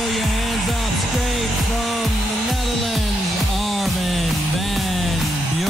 throw your hands up straight from the Netherlands, Armin van Buren.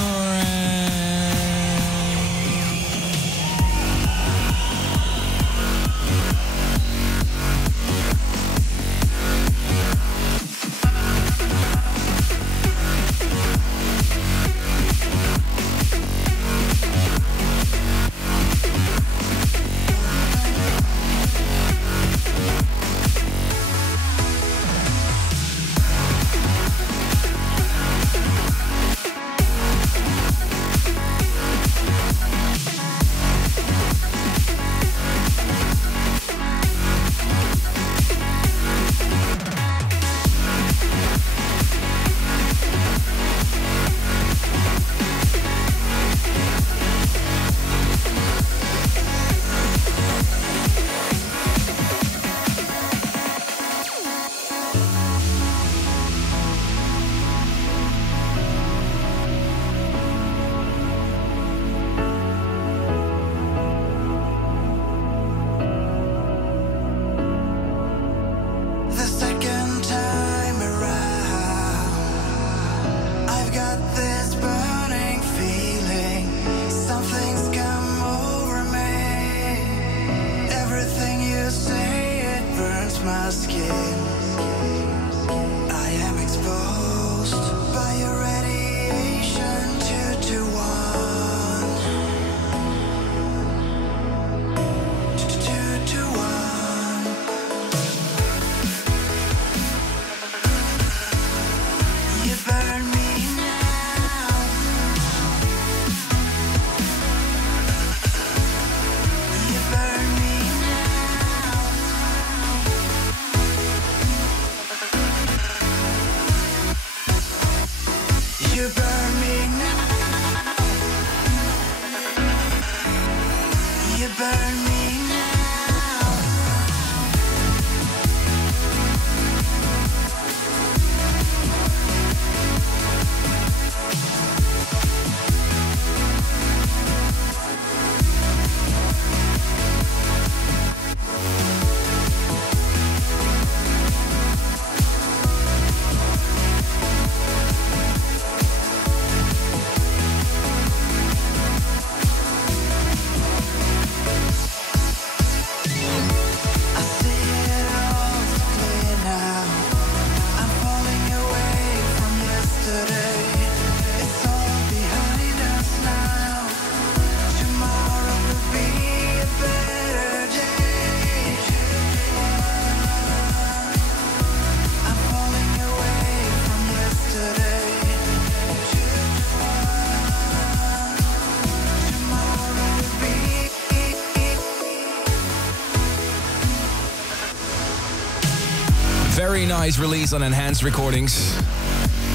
Very nice release on Enhanced Recordings.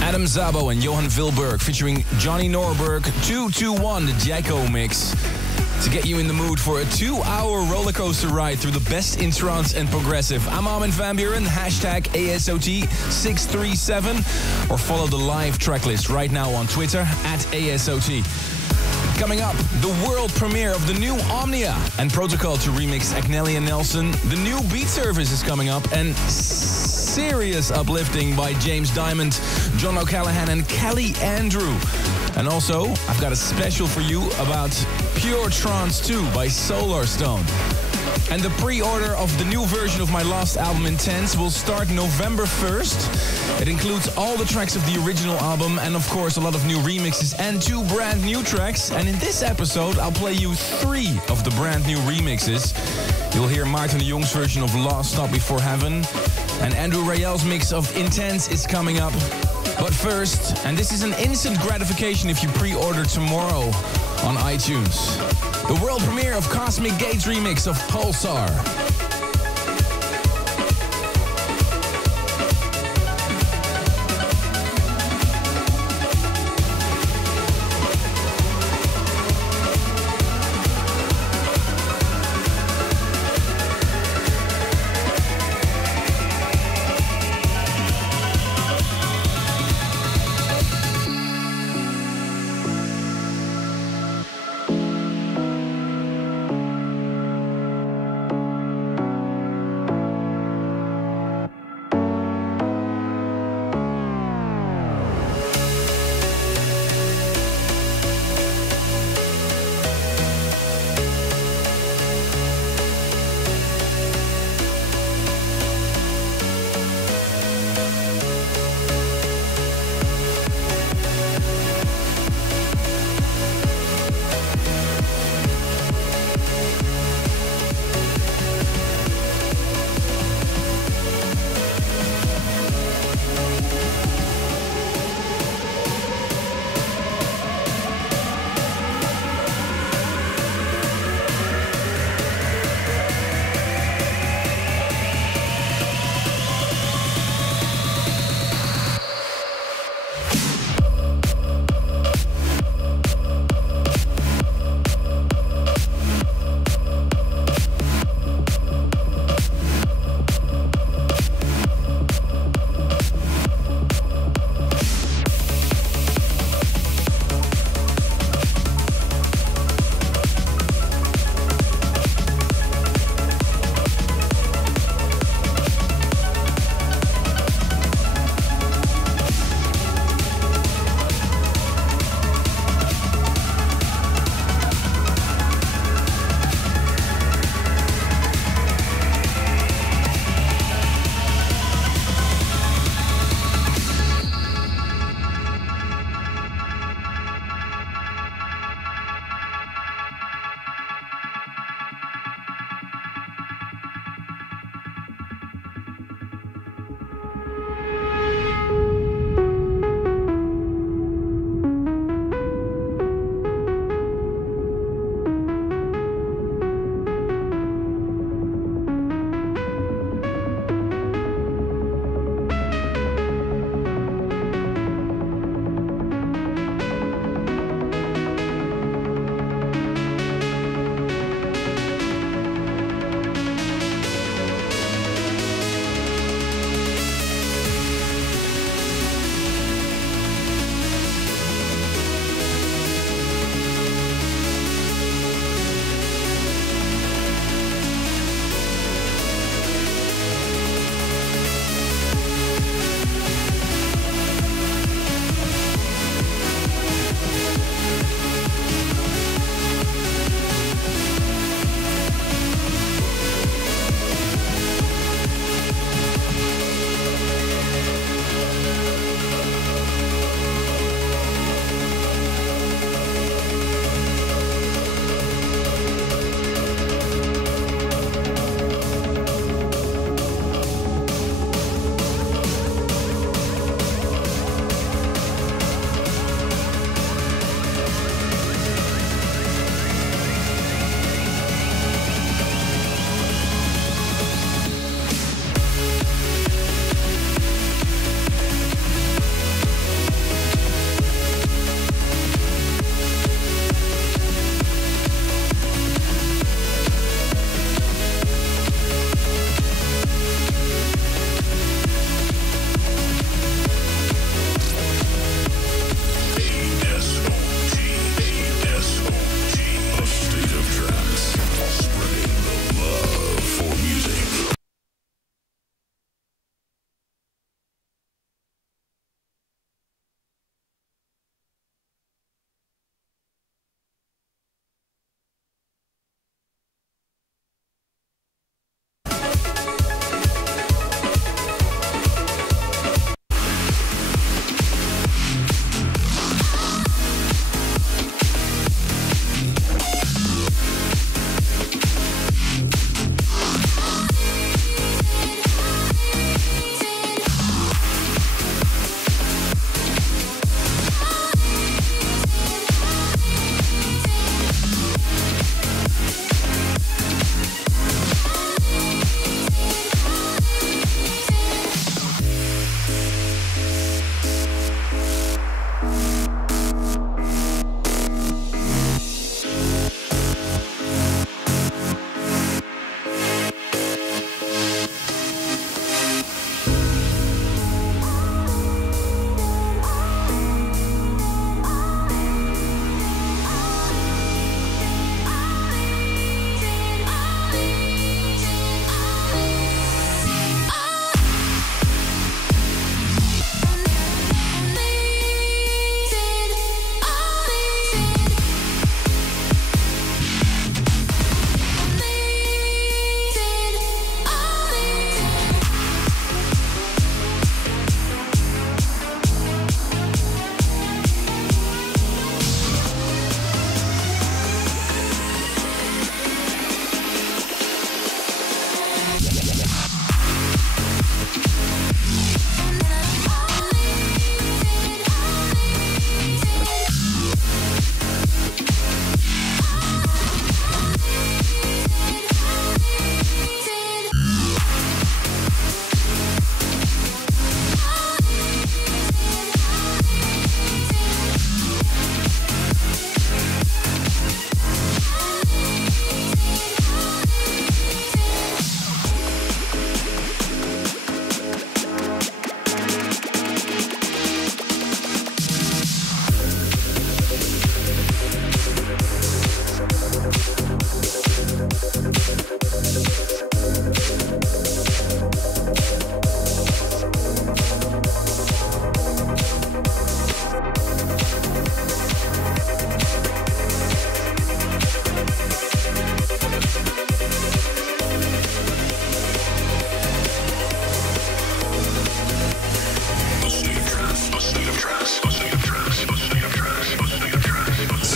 Adam Szabo and Johan Vilberg featuring Johnny Norberg, 221, the Jacko mix. To get you in the mood for a 2-hour rollercoaster ride through the best in trance and progressive. I'm Armin van Buren, hashtag ASOT637, or follow the live tracklist right now on Twitter at ASOT. Coming up, the world premiere of the new Omnia and Protocol to remix Agnelli and Nelson. The new Beat Service is coming up, and serious uplifting by James Diamond, John O'Callaghan and Kelly Andrew. And also, I've got a special for you about Pure Trance 2 by Solarstone. And the pre-order of the new version of my last album, Intense, will start November 1st. It includes all the tracks of the original album and, of course, a lot of new remixes and 2 brand new tracks. And in this episode, I'll play you 3 of the brand new remixes. You'll hear Maarten de Jong's version of Last Stop Before Heaven, and Andrew Rayel's mix of Intense is coming up. But first, and this is an instant gratification if you pre-order tomorrow on iTunes, the world premiere of Cosmic Gate's remix of Pulsar.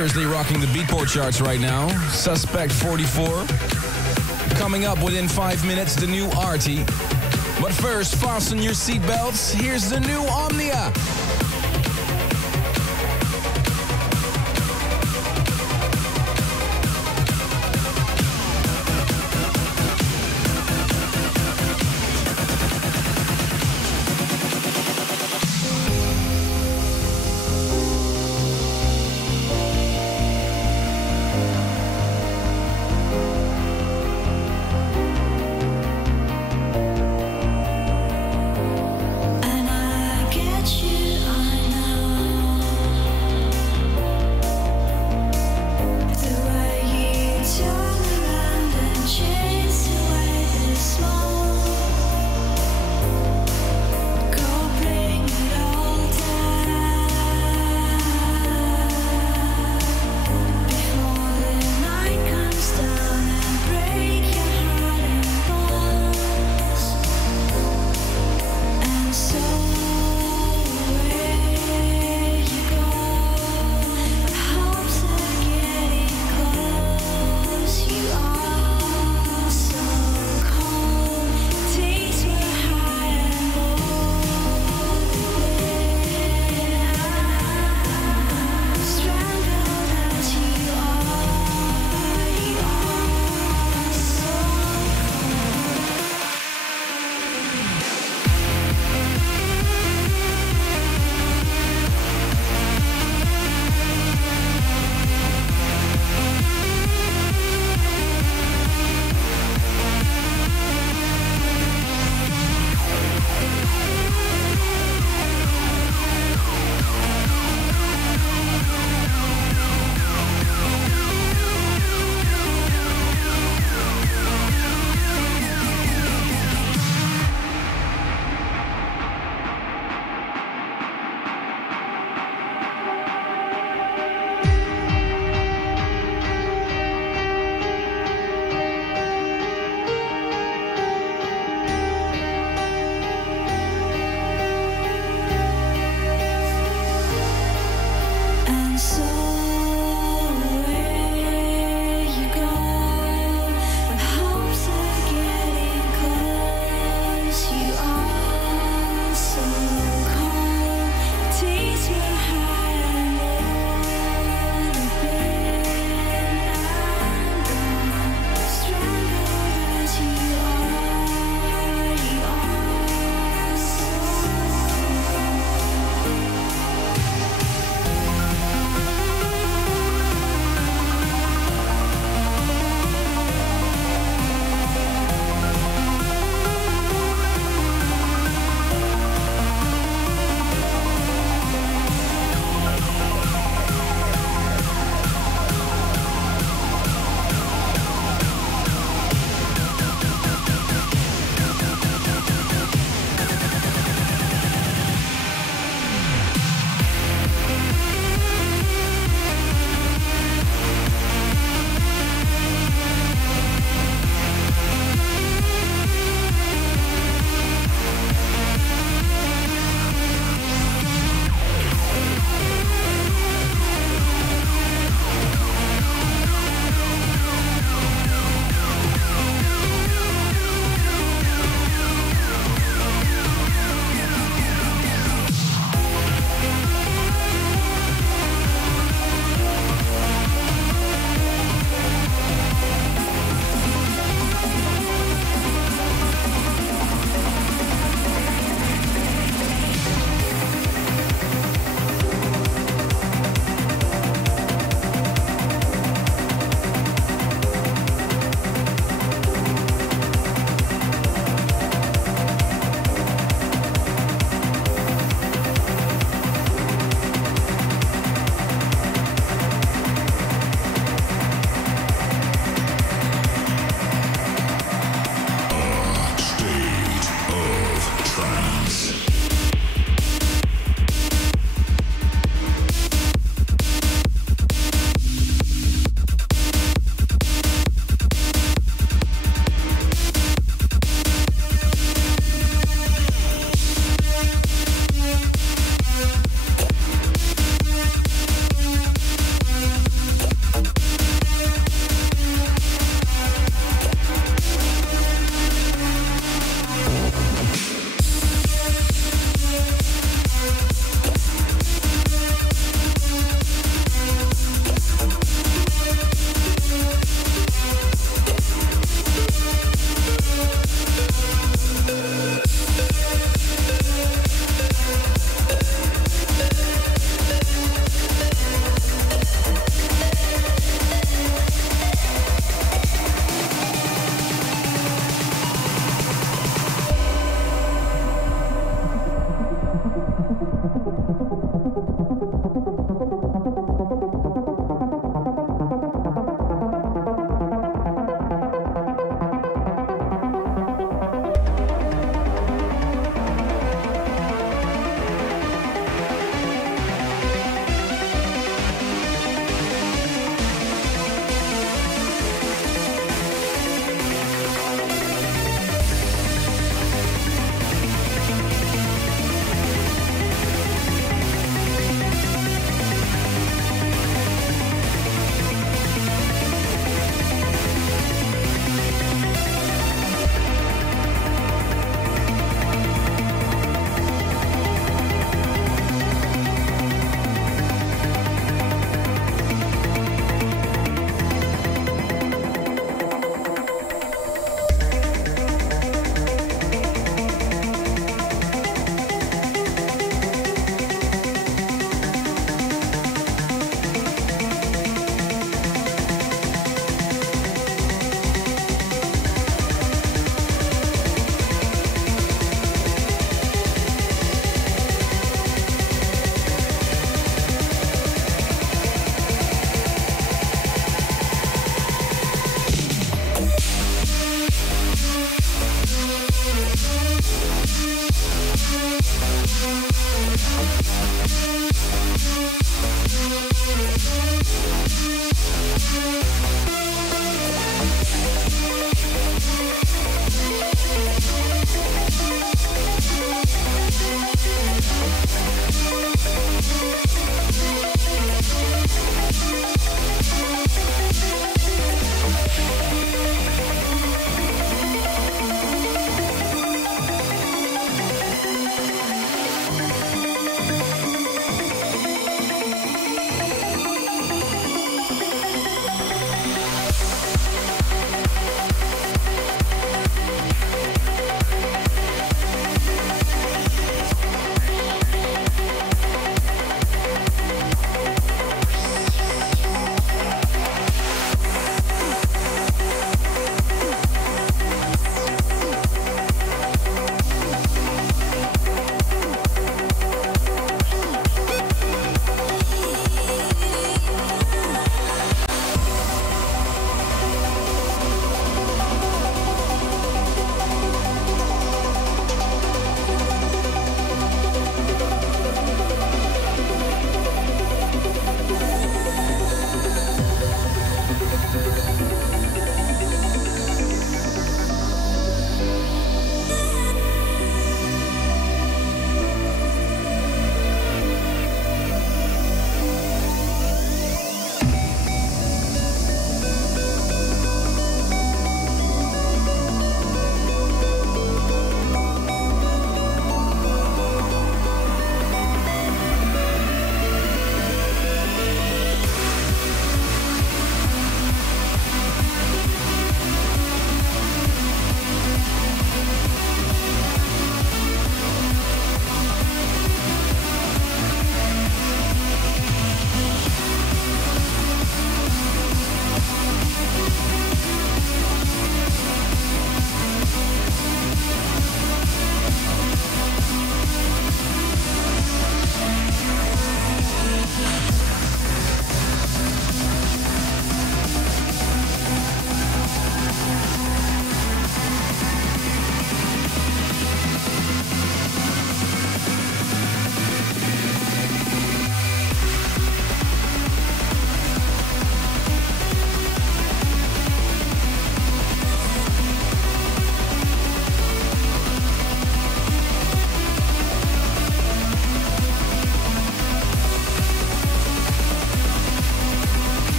seriously rocking the Beatport charts right now. Suspect 44. Coming up within 5 minutes, the new Artie. But first, fasten your seatbelts. Here's the new Omnia. And I get you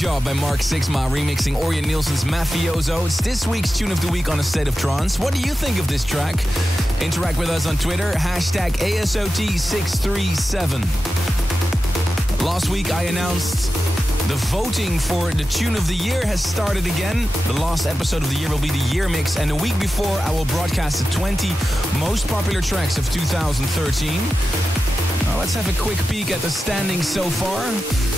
job by Mark Sixma remixing Orjan Nilsen's Mafioso. It's this week's Tune of the Week on A State of Trance. What do you think of this track? Interact with us on Twitter, hashtag ASOT637. Last week I announced the voting for the Tune of the Year has started again. The last episode of the year will be the Year Mix, and a week before I will broadcast the 20 most popular tracks of 2013. Now let's have a quick peek at the standings so far.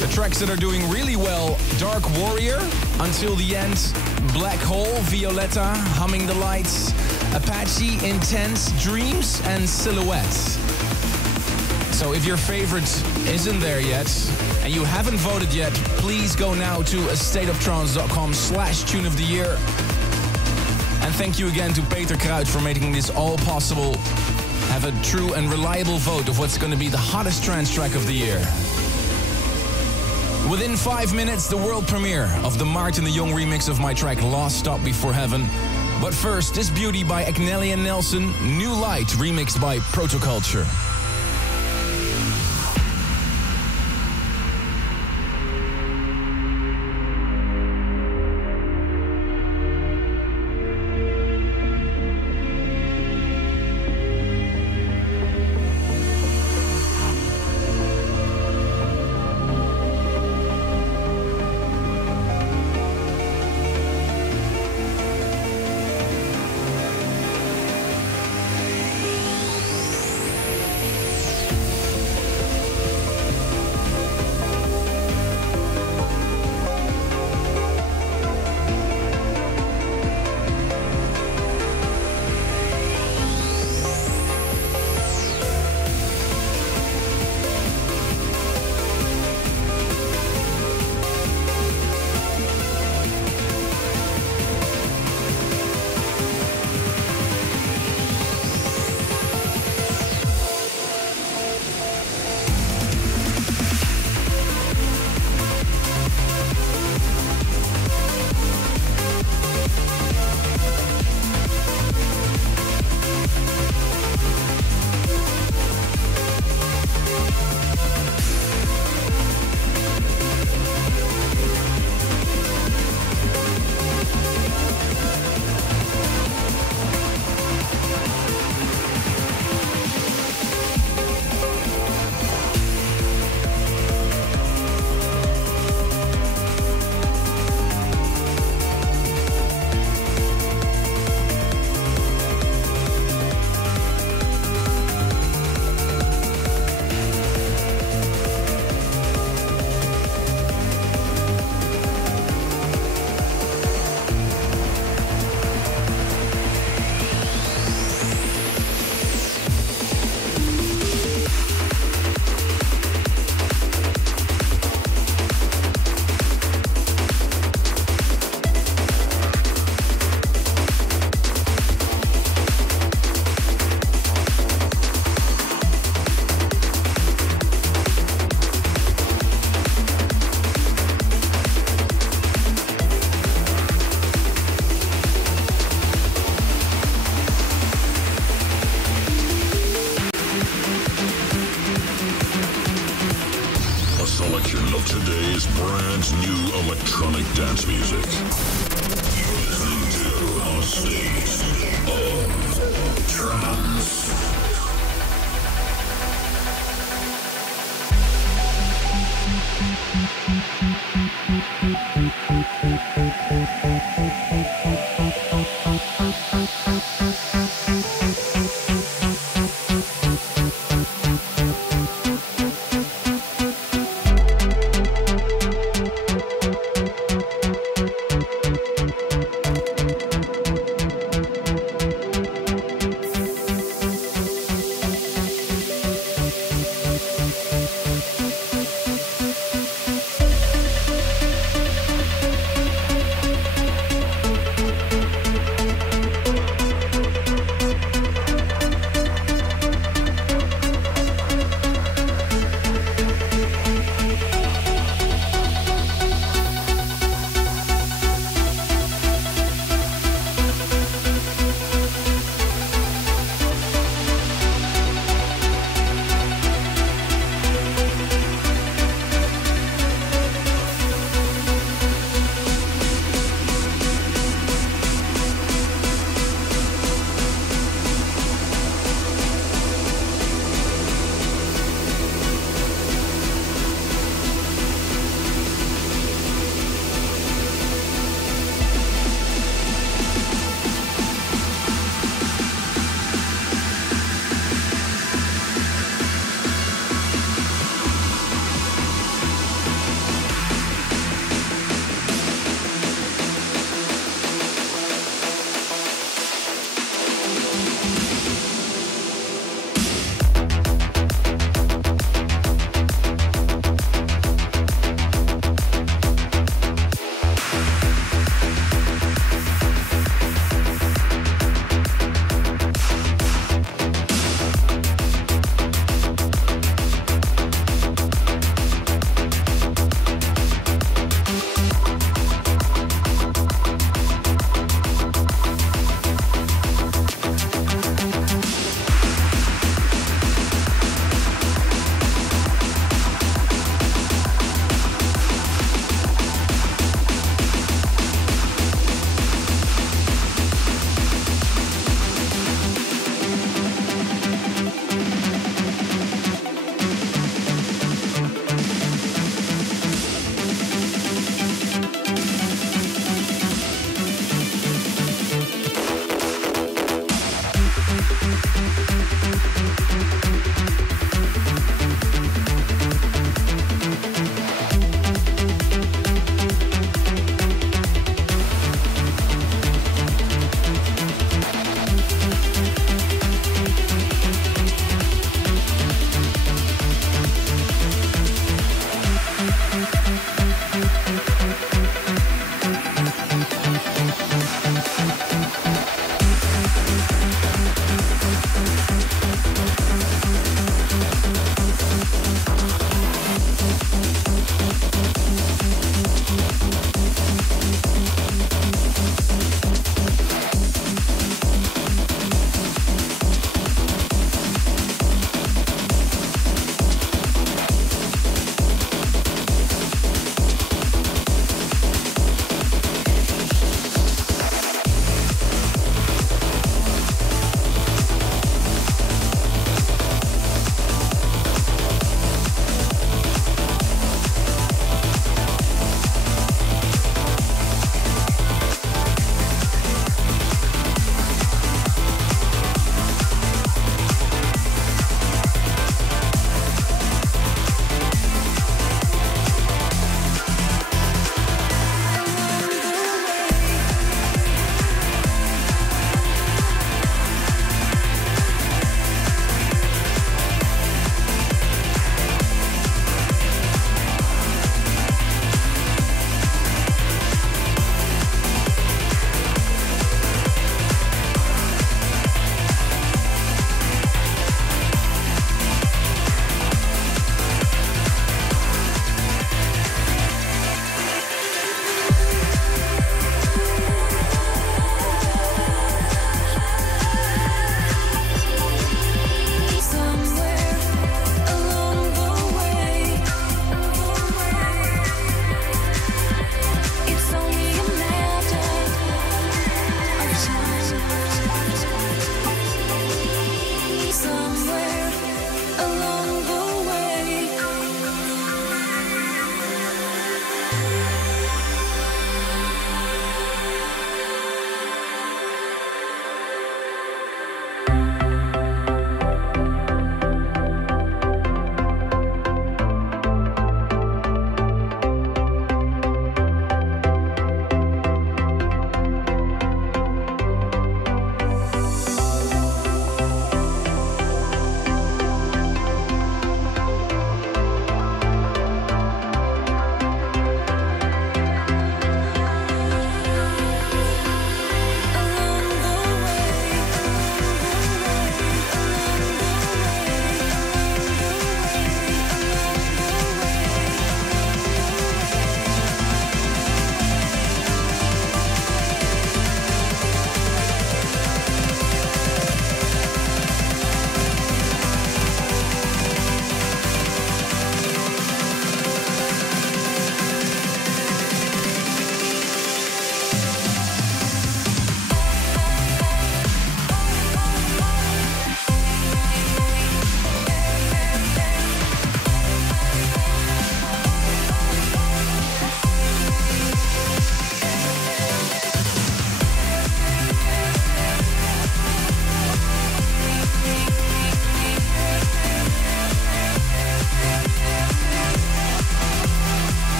The tracks that are doing really well: Dark Warrior, Until the End, Black Hole, Violetta, Humming the Lights, Apache, Intense, Dreams, and Silhouette. So if your favorite isn't there yet, and you haven't voted yet, please go now to astateoftrance.com/Tune of the Year. And thank you again to Peter Kruid for making this all possible. Have a true and reliable vote of what's going to be the hottest trance track of the year. Within 5 minutes, the world premiere of the Martin de Jong remix of my track Last Stop Before Heaven. But first, this beauty by Agnelli and Nelson, New Light, remixed by Protoculture.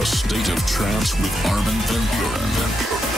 The State of Trance with Armin van Buuren.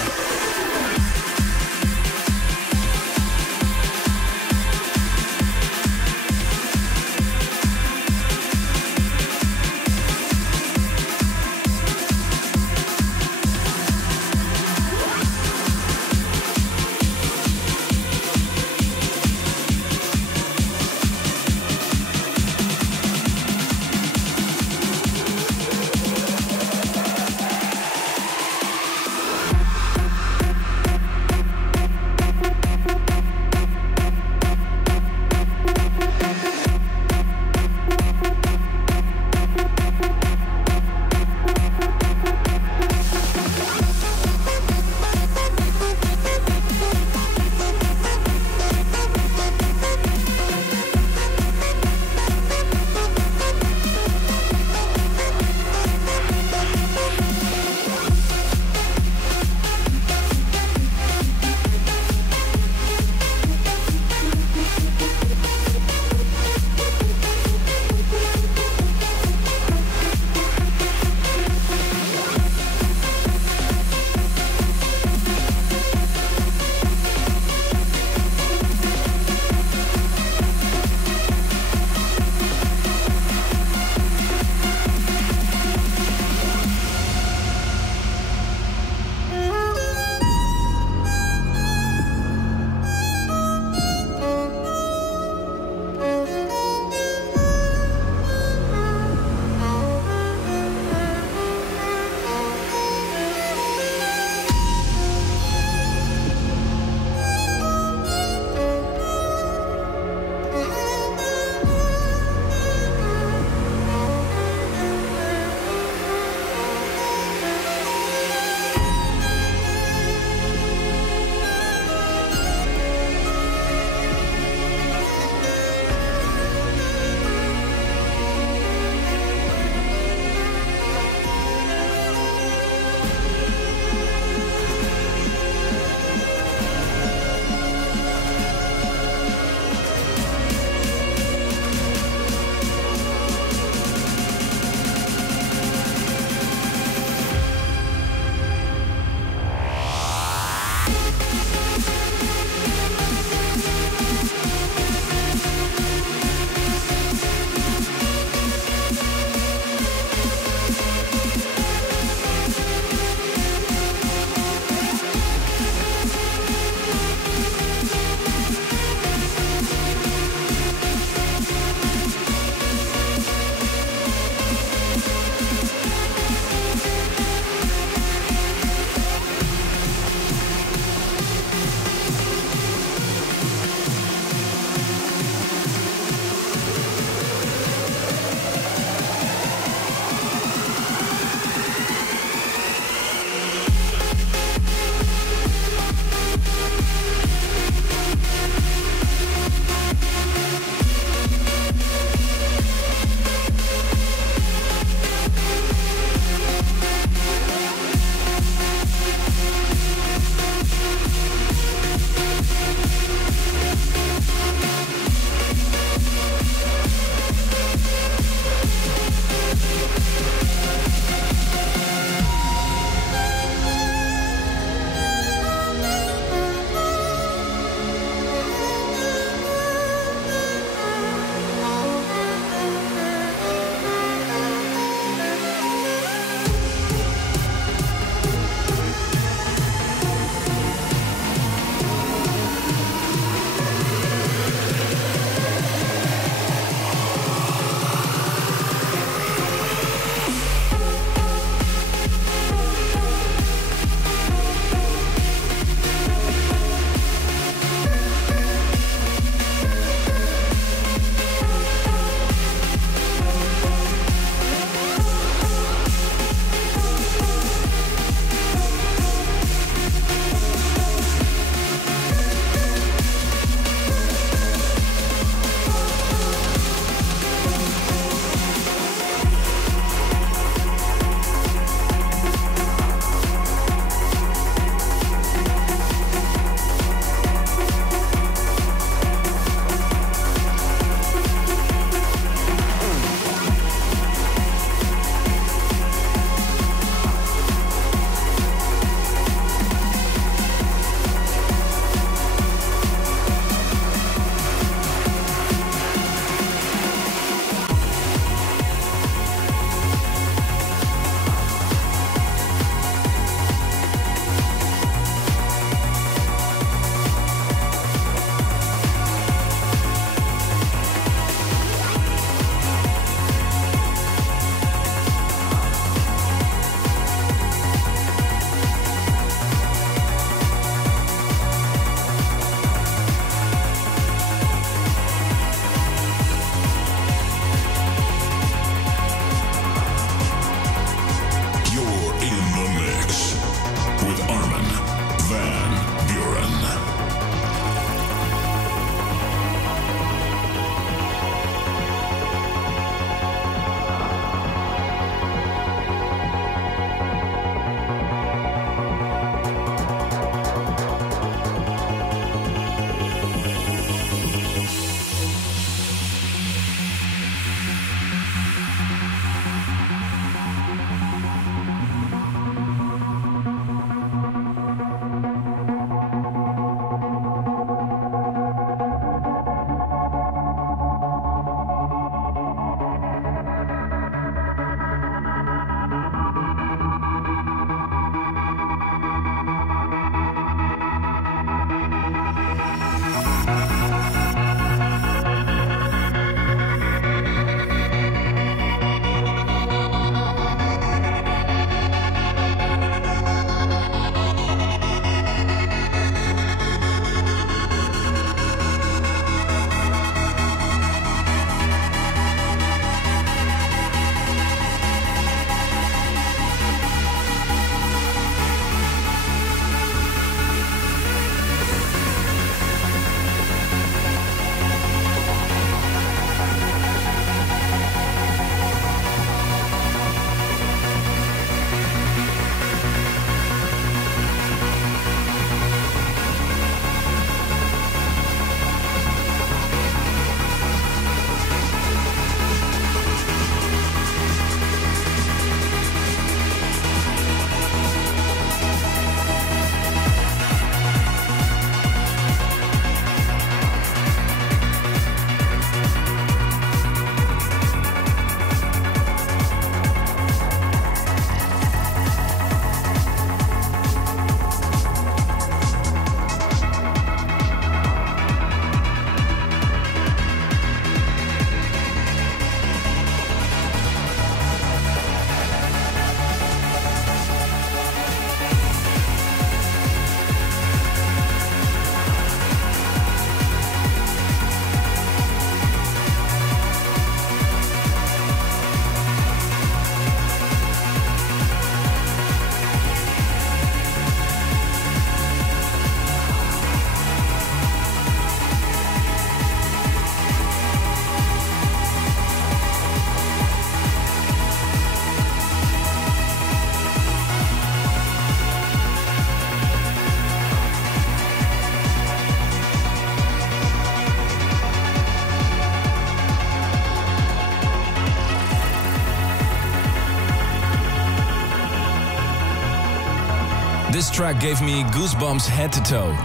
This track gave me goosebumps head to toe.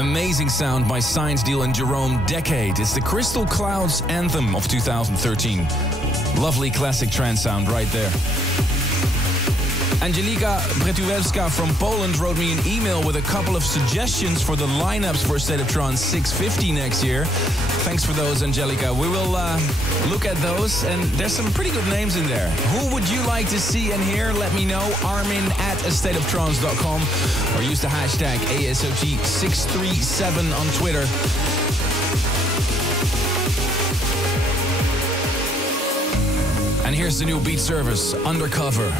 Amazing sound by Science Deal and Jerome Decade. It's the Crystal Clouds anthem of 2013. Lovely classic trance sound right there. Angelika Bretuwewska from Poland wrote me an email with a couple of suggestions for the lineups for State of Trance 650 next year. Thanks for those, Angelika. We will look at those, and there's some pretty good names in there. Who would you like to see and hear? Let me know. Armin@astateoftrance.com or use the hashtag ASOT637 on Twitter. And here's the new Beat Service, Undercover.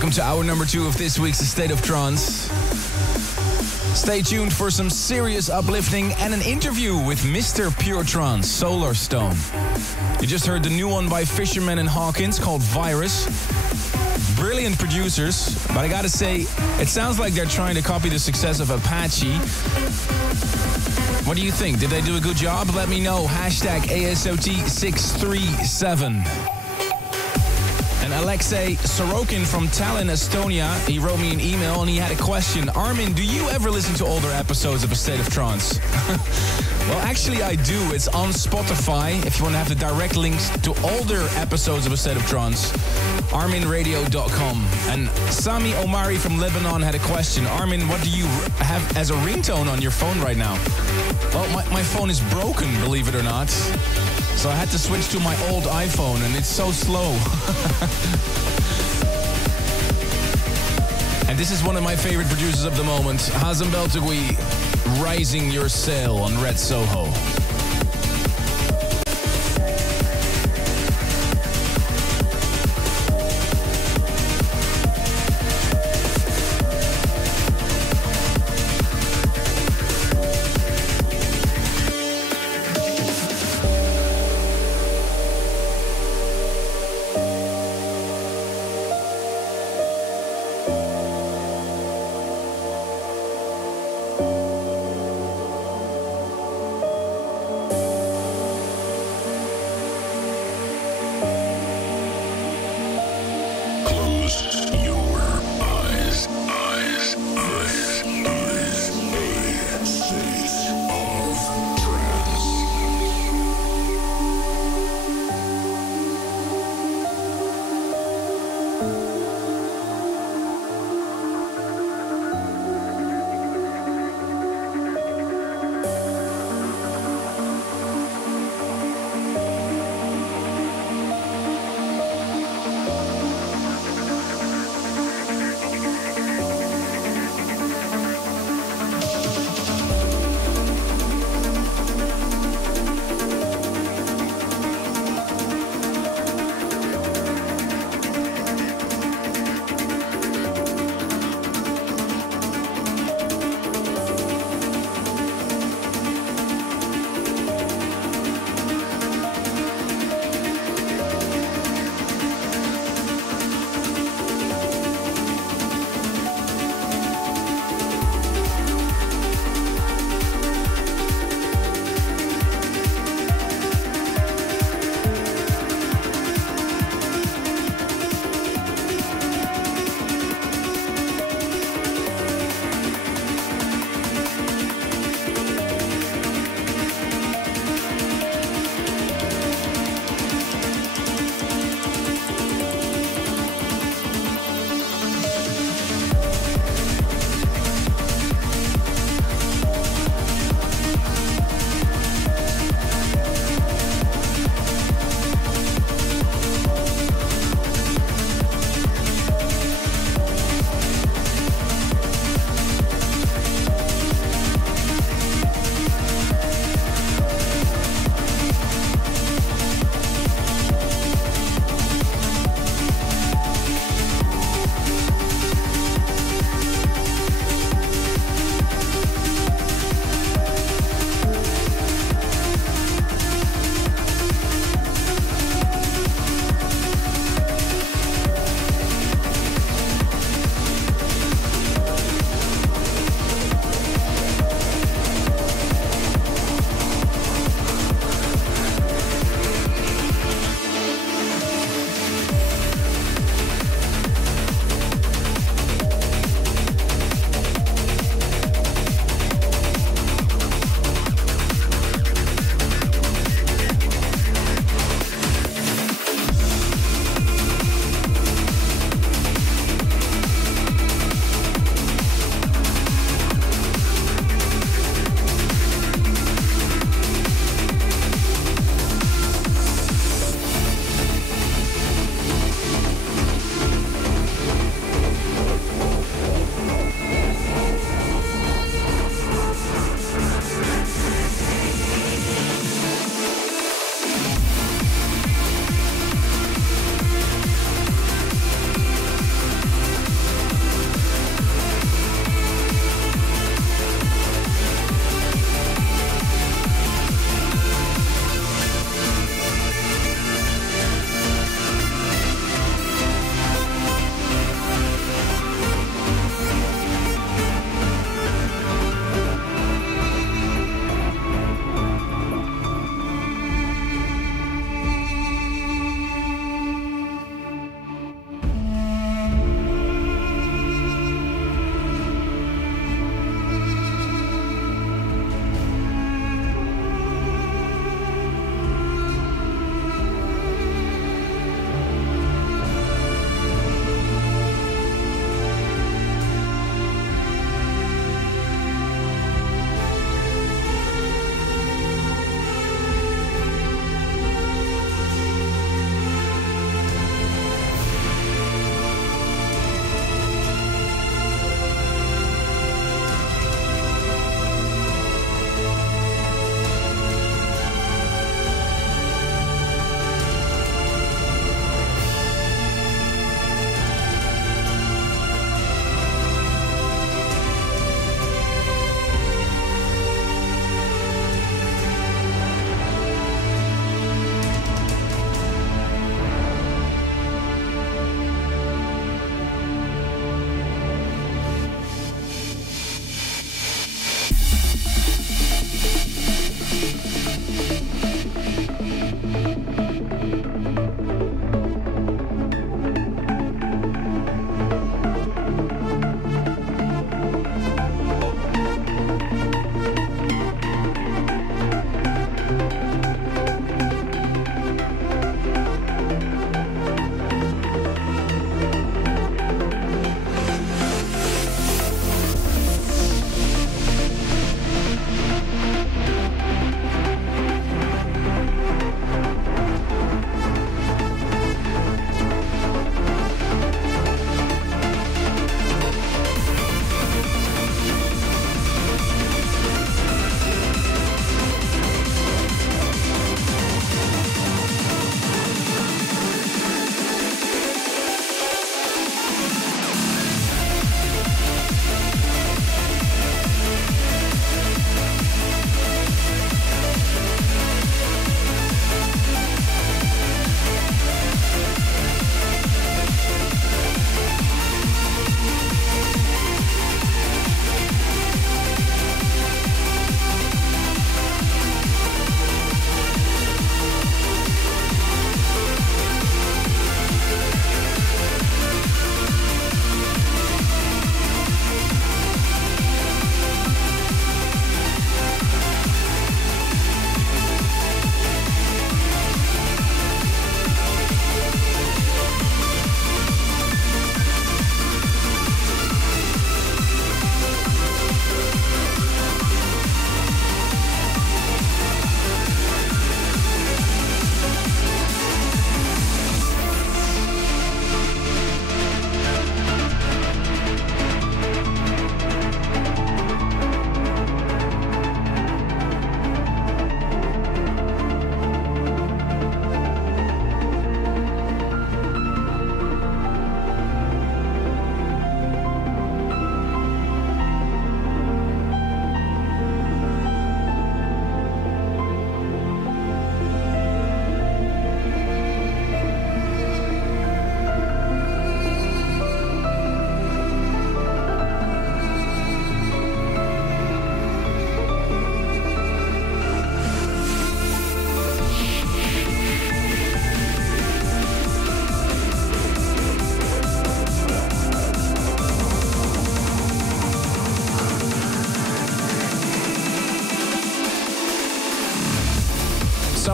Welcome to hour number 2 of this week's State of Trance. Stay tuned for some serious uplifting and an interview with Mr. Pure Trance, Solar Stone. You just heard the new one by Fisherman and Hawkins called Virus. Brilliant producers, but I gotta say, it sounds like they're trying to copy the success of Apache. What do you think? Did they do a good job? Let me know. Hashtag ASOT637. And Alexei Sorokin from Tallinn, Estonia, he wrote me an email and he had a question. Armin, do you ever listen to older episodes of A State of Trance? Well, actually I do. It's on Spotify. If you want to have the direct links to older episodes of A State of Trance, arminradio.com. And Sami Omari from Lebanon had a question. Armin, what do you have as a ringtone on your phone right now? Well, my phone is broken, believe it or not. So I had to switch to my old iPhone, and it's so slow. And this is one of my favorite producers of the moment, Hazem Beltagui, Rising Your Sail on Red Soho.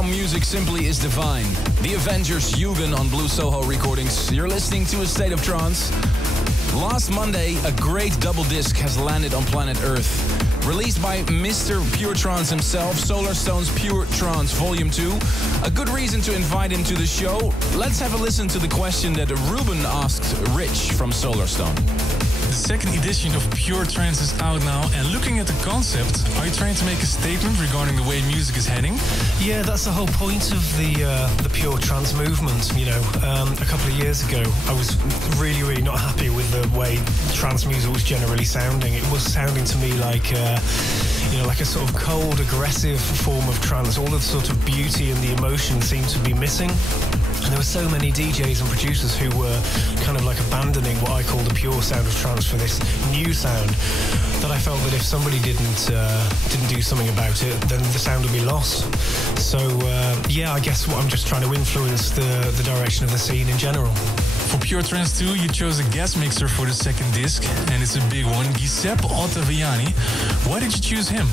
music simply is divine. The Avengers Jugend on Blue Soho Recordings. You're listening to A State of Trance. Last Monday, a great double disc has landed on planet Earth. Released by Mr. Pure Trance himself, Solarstone's Pure Trance Volume 2. A good reason to invite him to the show. Let's have a listen to the question that Ruben asked Rich from Solarstone. The second edition of Pure Trance is out now, and looking at the concept, are you trying to make a statement regarding the way music is heading? Yeah, that's the whole point of the Pure Trance movement. You know, a couple of years ago, I was really not happy with the way trance music was generally sounding. It was sounding to me like like a sort of cold, aggressive form of trance. All of the sort of beauty and the emotion seemed to be missing. And there were so many DJs and producers who were kind of like abandoning what I call the pure sound of trance for this new sound, that I felt that if somebody didn't do something about it, then the sound would be lost. So I guess what I'm just trying to influence the direction of the scene in general. For Pure Trance 2, you chose a guest mixer for the second disc, and it's a big one, Giuseppe Ottaviani. Why did you choose him?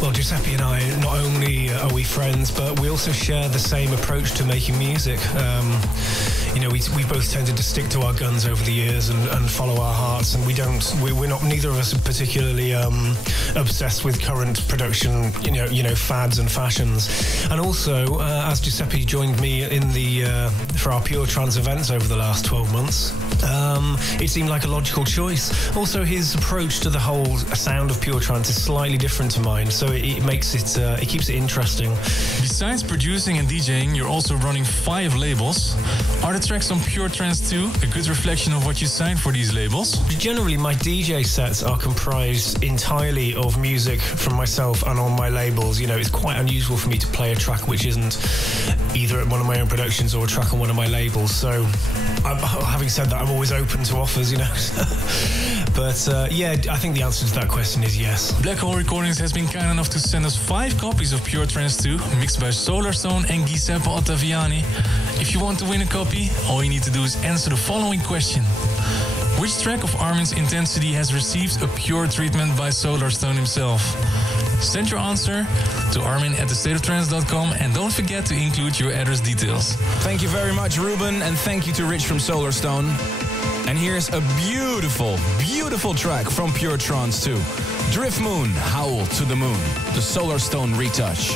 Well, Giuseppe and I, not only are we friends, but we also share the same approach to making music. We both tended to stick to our guns over the years and follow our hearts, and neither of us are particularly obsessed with current production, fads and fashions. And also, as Giuseppe joined me for our Pure Trance events over the last 12 months, it seemed like a logical choice. Also, his approach to the whole sound of Pure Trance is slightly different to mine, so it makes it keeps it interesting. Besides producing and DJing, you're also running 5 labels. Are the tracks on Pure Trance 2 a good reflection of what you signed for these labels? Generally, my DJ sets are comprised entirely of music from myself and on my labels. It's quite unusual for me to play a track which isn't either at one of my own productions or a track on one of my labels. So, having said that, I'm always open to offers, But I think the answer to that question is yes. Black Hole Recordings has been kind enough to send us 5 copies of Pure Trance 2, mixed by Solarstone and Giuseppe Ottaviani. If you want to win a copy, all you need to do is answer the following question. Which track of Armin's Intensity has received a pure treatment by Solarstone himself? Send your answer to armin@thestateoftrance.com, and don't forget to include your address details. Thank you very much, Ruben, and thank you to Rich from Solarstone. And here's a beautiful track from Pure Trance 2. Drift Moon, Howl to the Moon, the Solarstone retouch.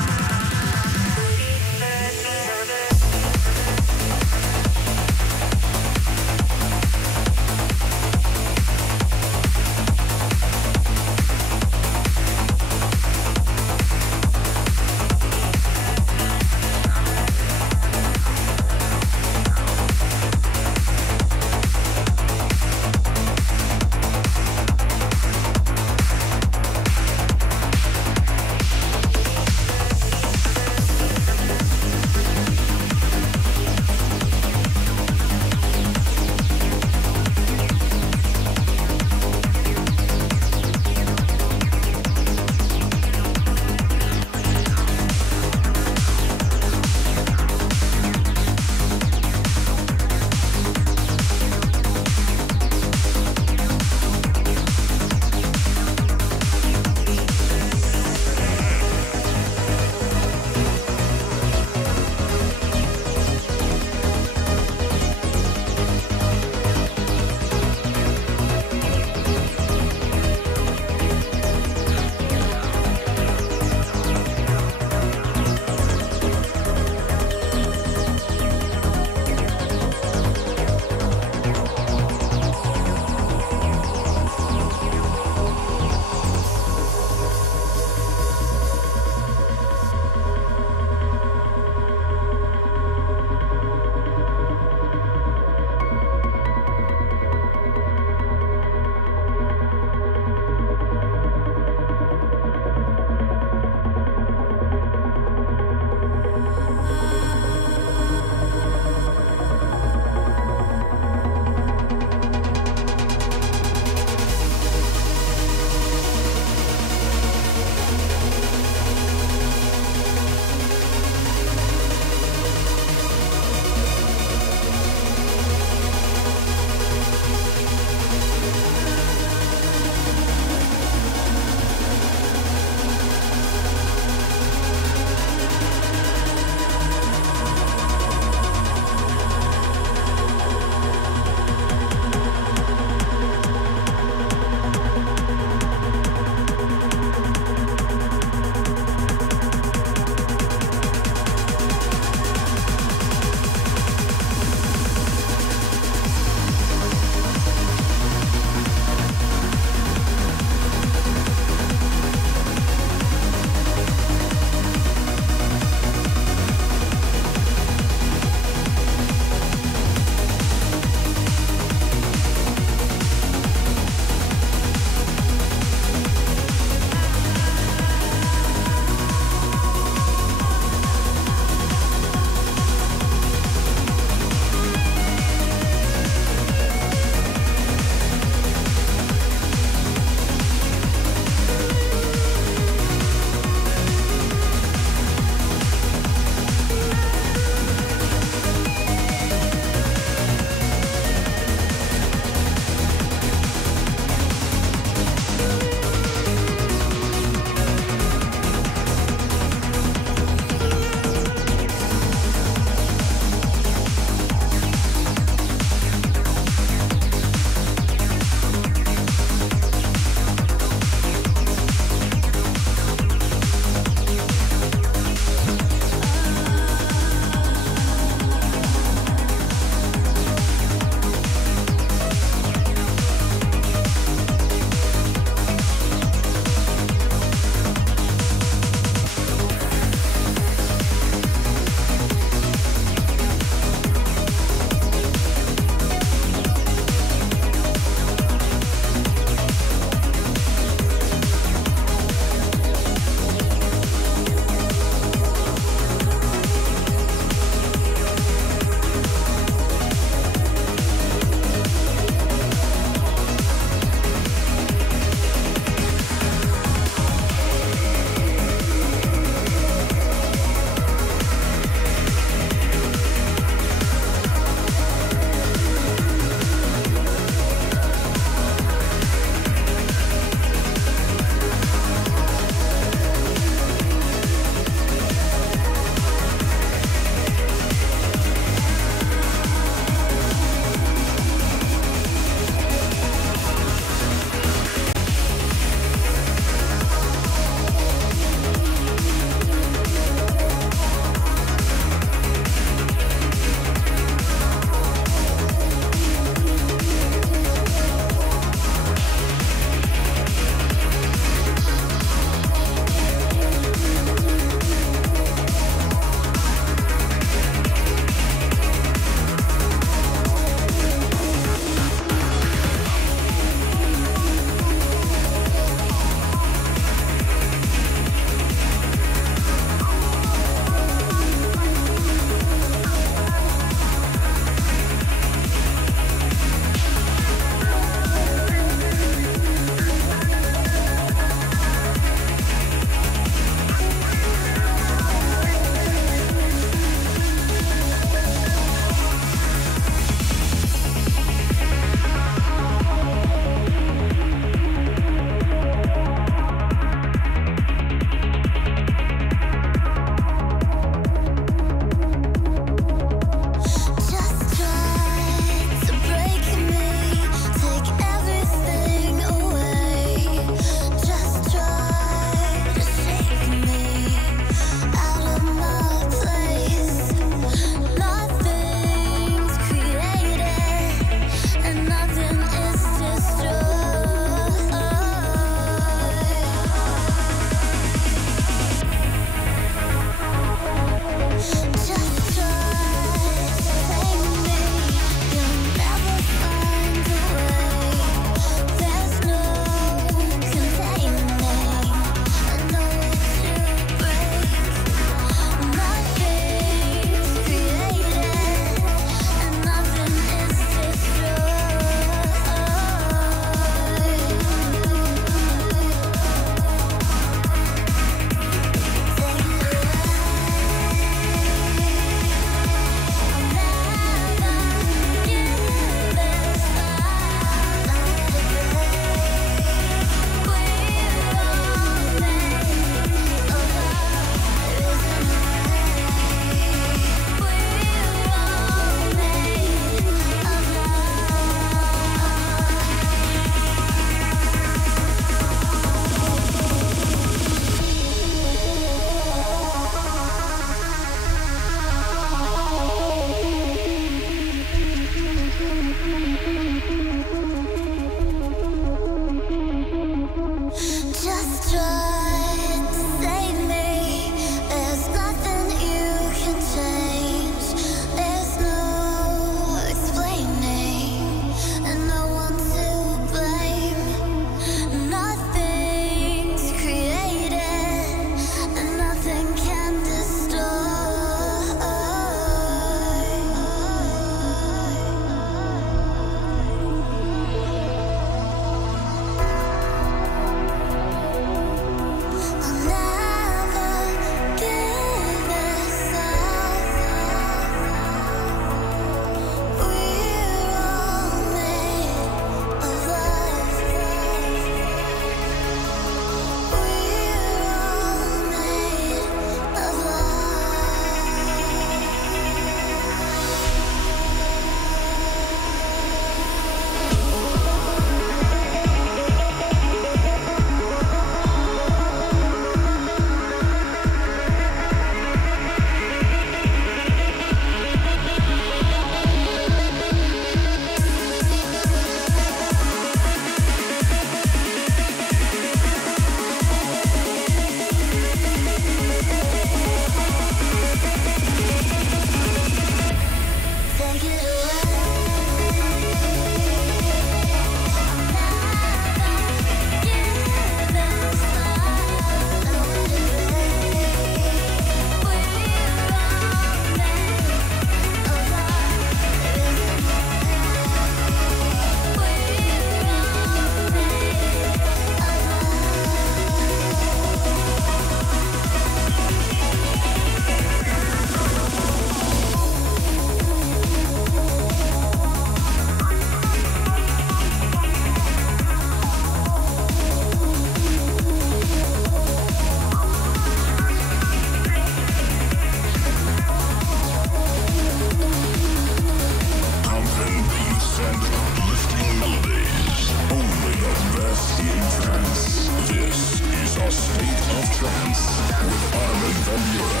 Buren.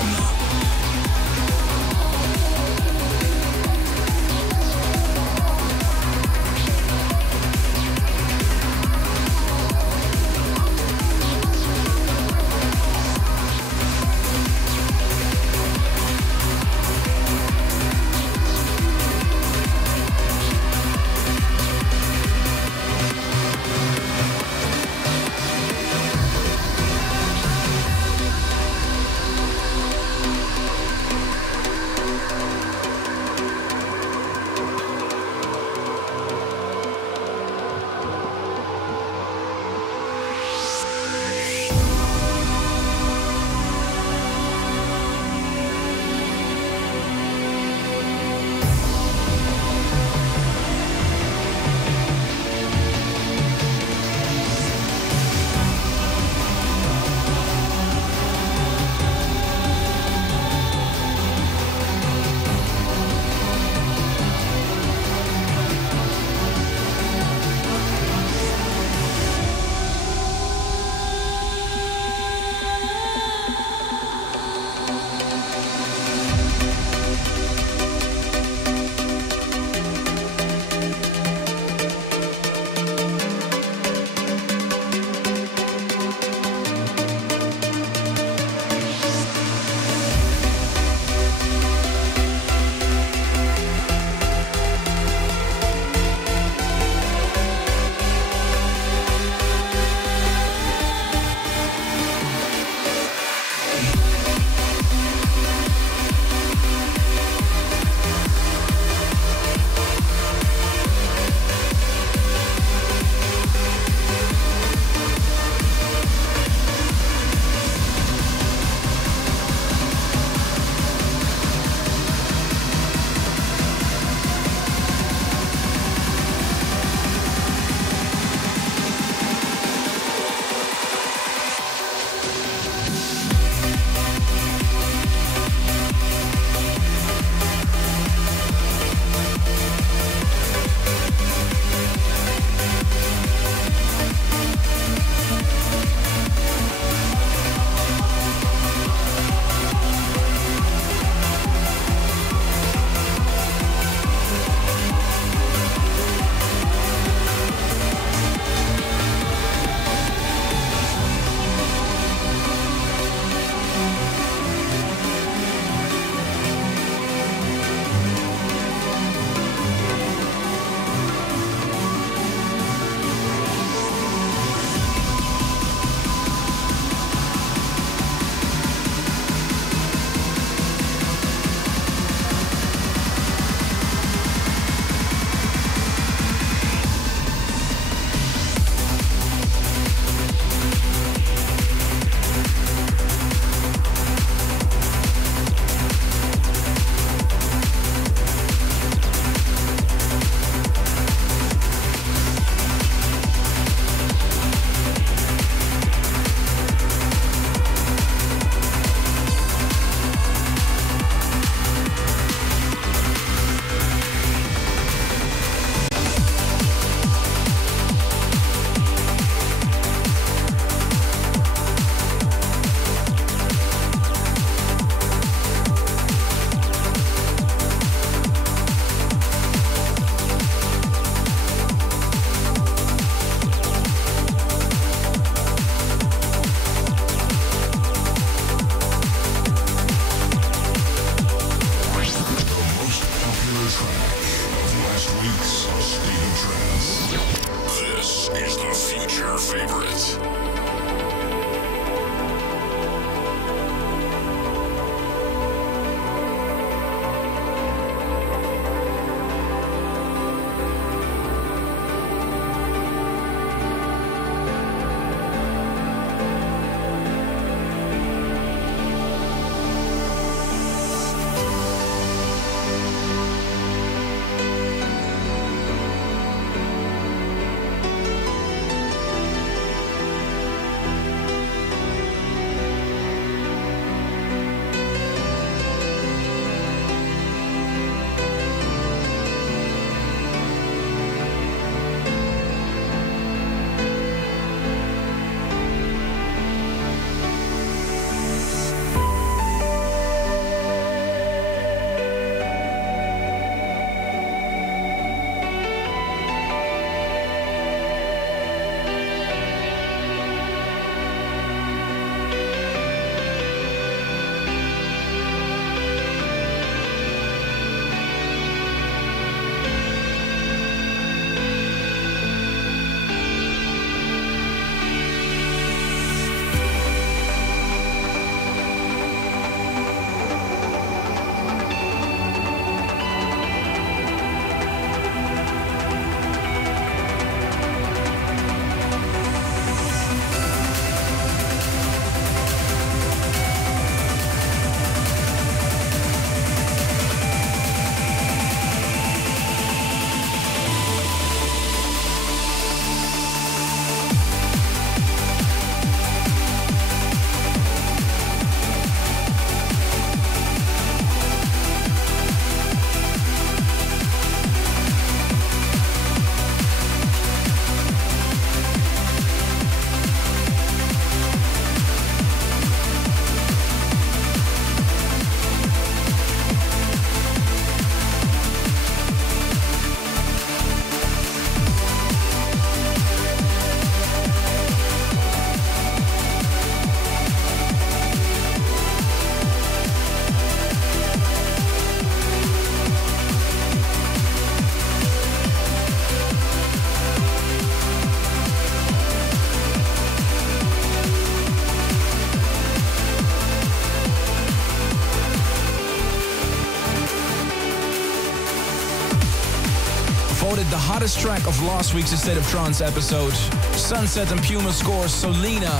hottest track of last week's State of Trance episode. Sunset and Puma scores Solina,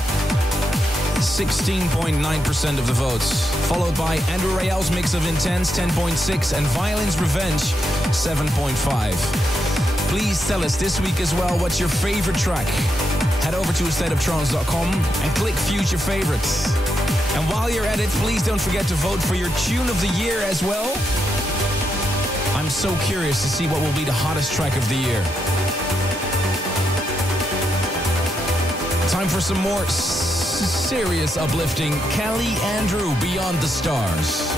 16.9% of the votes. Followed by Andrew Rayel's mix of Intense, 10.6, and Violin's Revenge, 7.5. Please tell us this week as well what's your favorite track. Head over to stateoftrance.com and click Future Favorites. And while you're at it, please don't forget to vote for your Tune of the Year as well. I'm so curious to see what will be the hottest track of the year. Time for some more serious uplifting. Kelly Andrew, Beyond the Stars.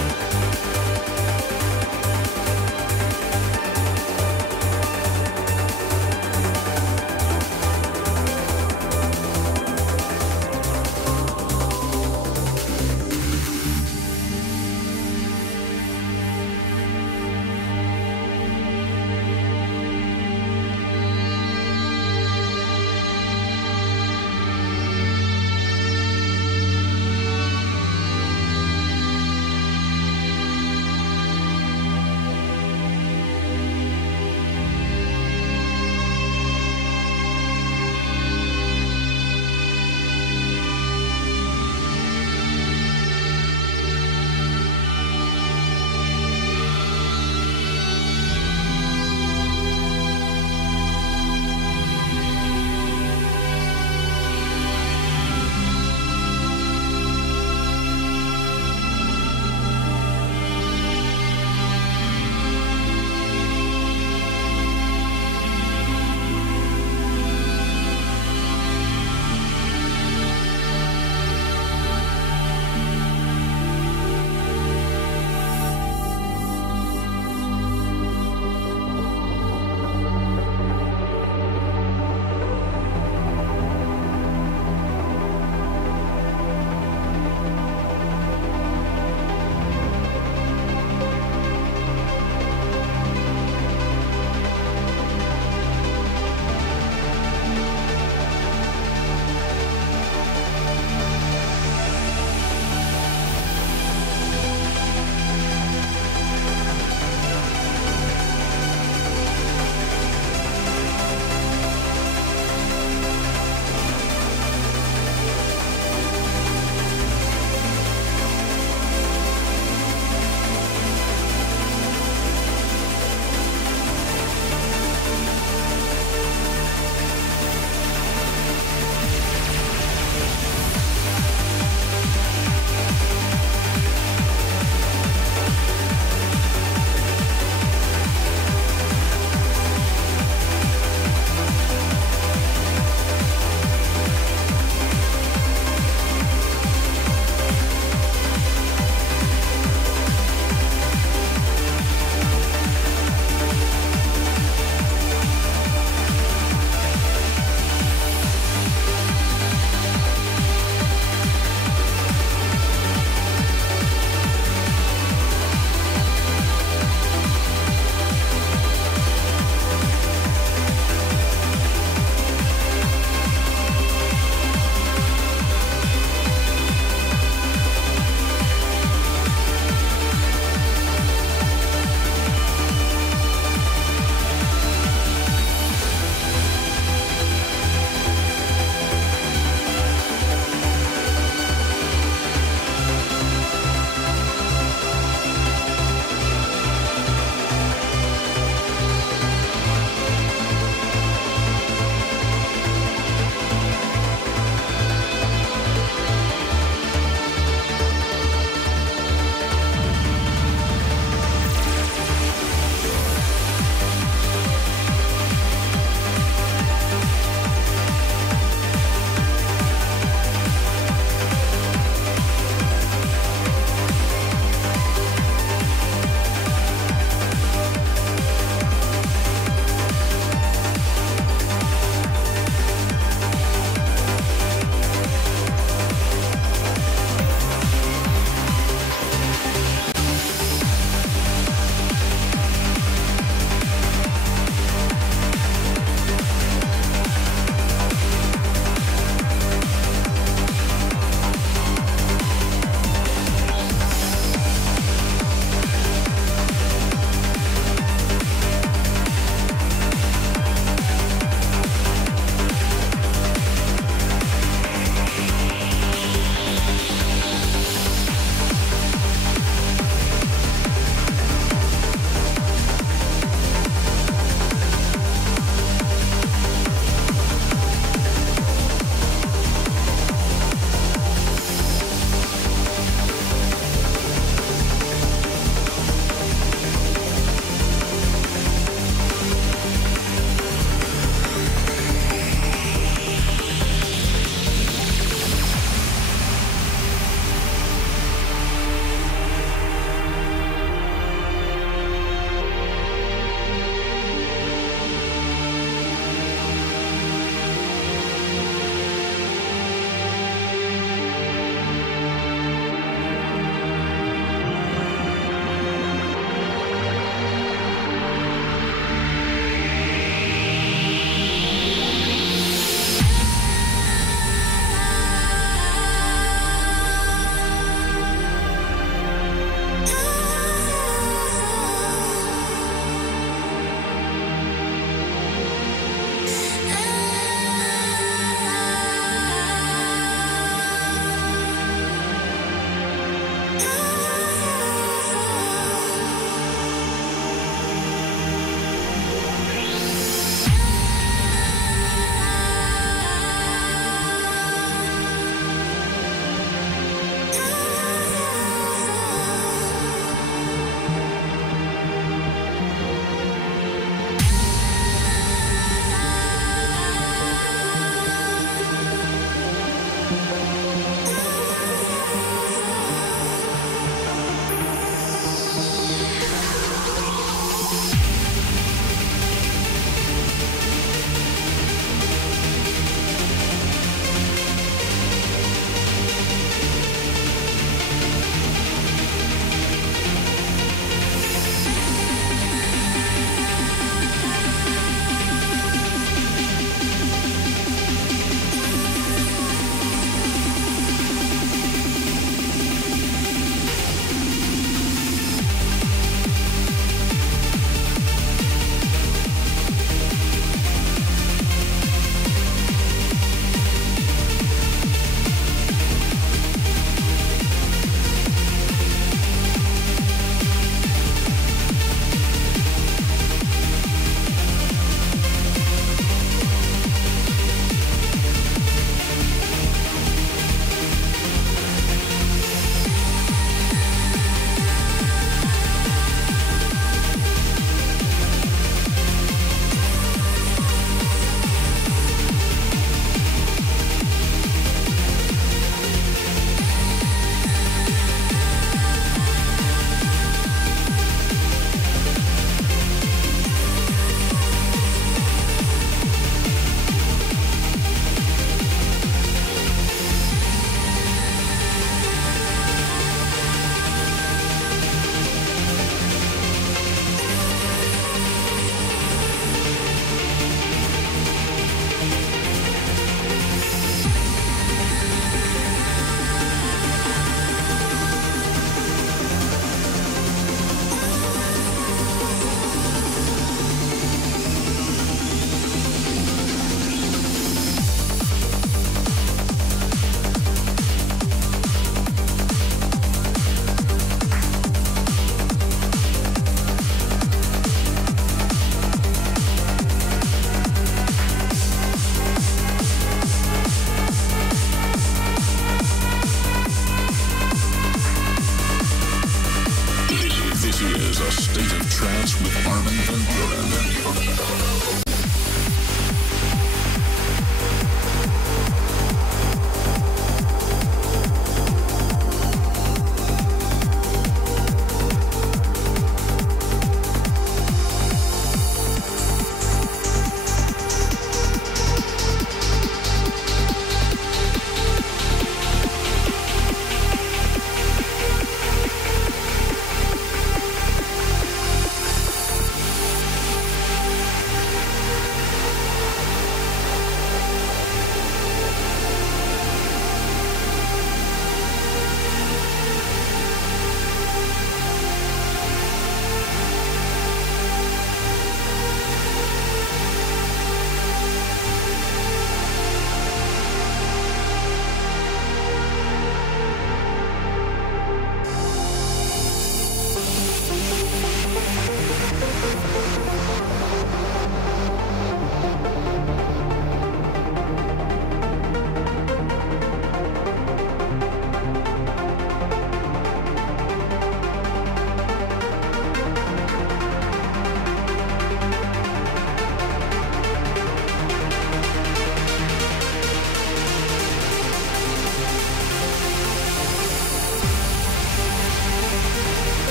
Van Buren.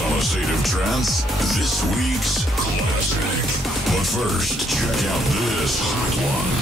on A State of Trance, this week's classic. But first, check out this hot one.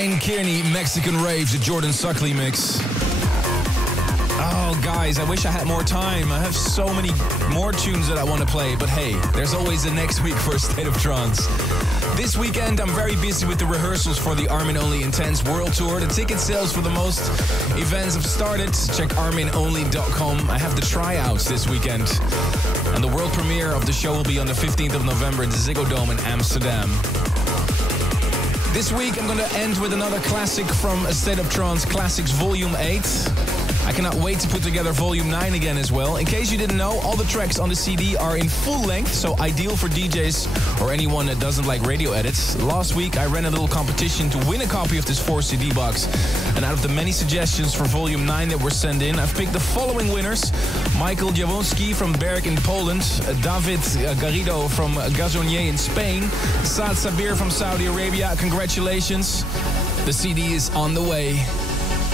Brian Kearney, Mexican Raves, the Jordan Suckley mix. Oh, guys, I wish I had more time. I have so many more tunes that I want to play, but hey, there's always the next week for a State of Trance. This weekend, I'm very busy with the rehearsals for the Armin Only Intense World Tour. The ticket sales for the most events have started. Check arminonly.com. I have the tryouts this weekend. And the world premiere of the show will be on the 15th of November at the Ziggo Dome in Amsterdam. This week, I'm going to end with another classic from A State of Trance Classics Volume 8. I cannot wait to put together Volume 9 again as well. In case you didn't know, all the tracks on the CD are in full length, so ideal for DJs or anyone that doesn't like radio edits. Last week, I ran a little competition to win a copy of this 4-CD box. And out of the many suggestions for Volume 9 that were sent in, I've picked the following winners. Michael Jawonski from Berg in Poland, David Garrido from Gazonier in Spain, Saad Sabir from Saudi Arabia. Congratulations. The CD is on the way.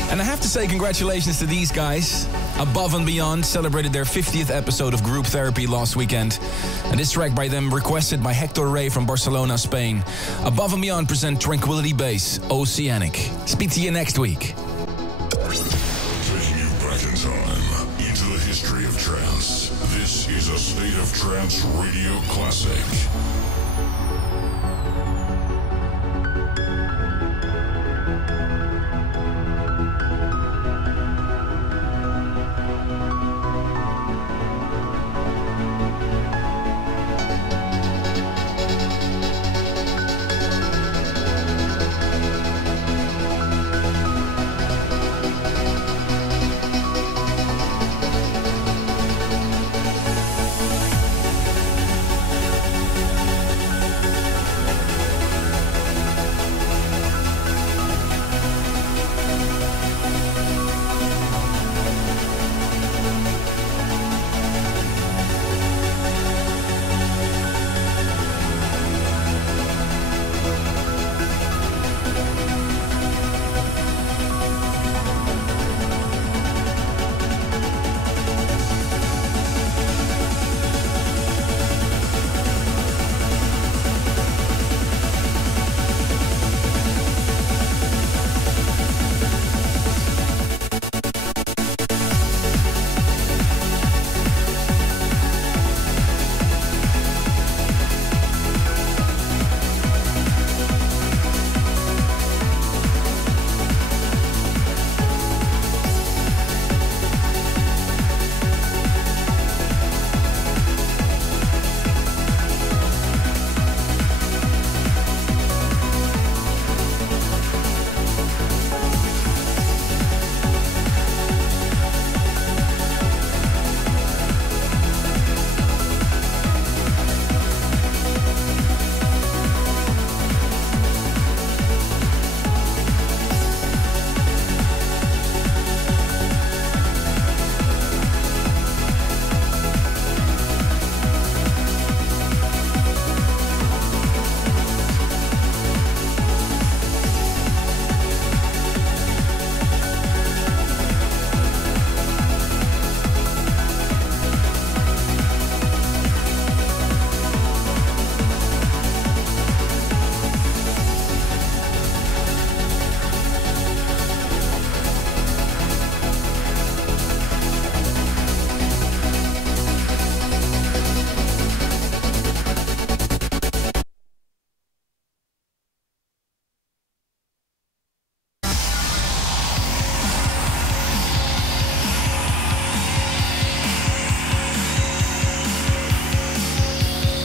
And I have to say congratulations to these guys. Above and Beyond celebrated their 50th episode of Group Therapy last weekend. And this track by them requested by Hector Rey from Barcelona, Spain. Above and Beyond present Tranquility Base, Oceanic. Speak to you next week. Taking you back in time into the history of trance. This is a State of Trance radio classic.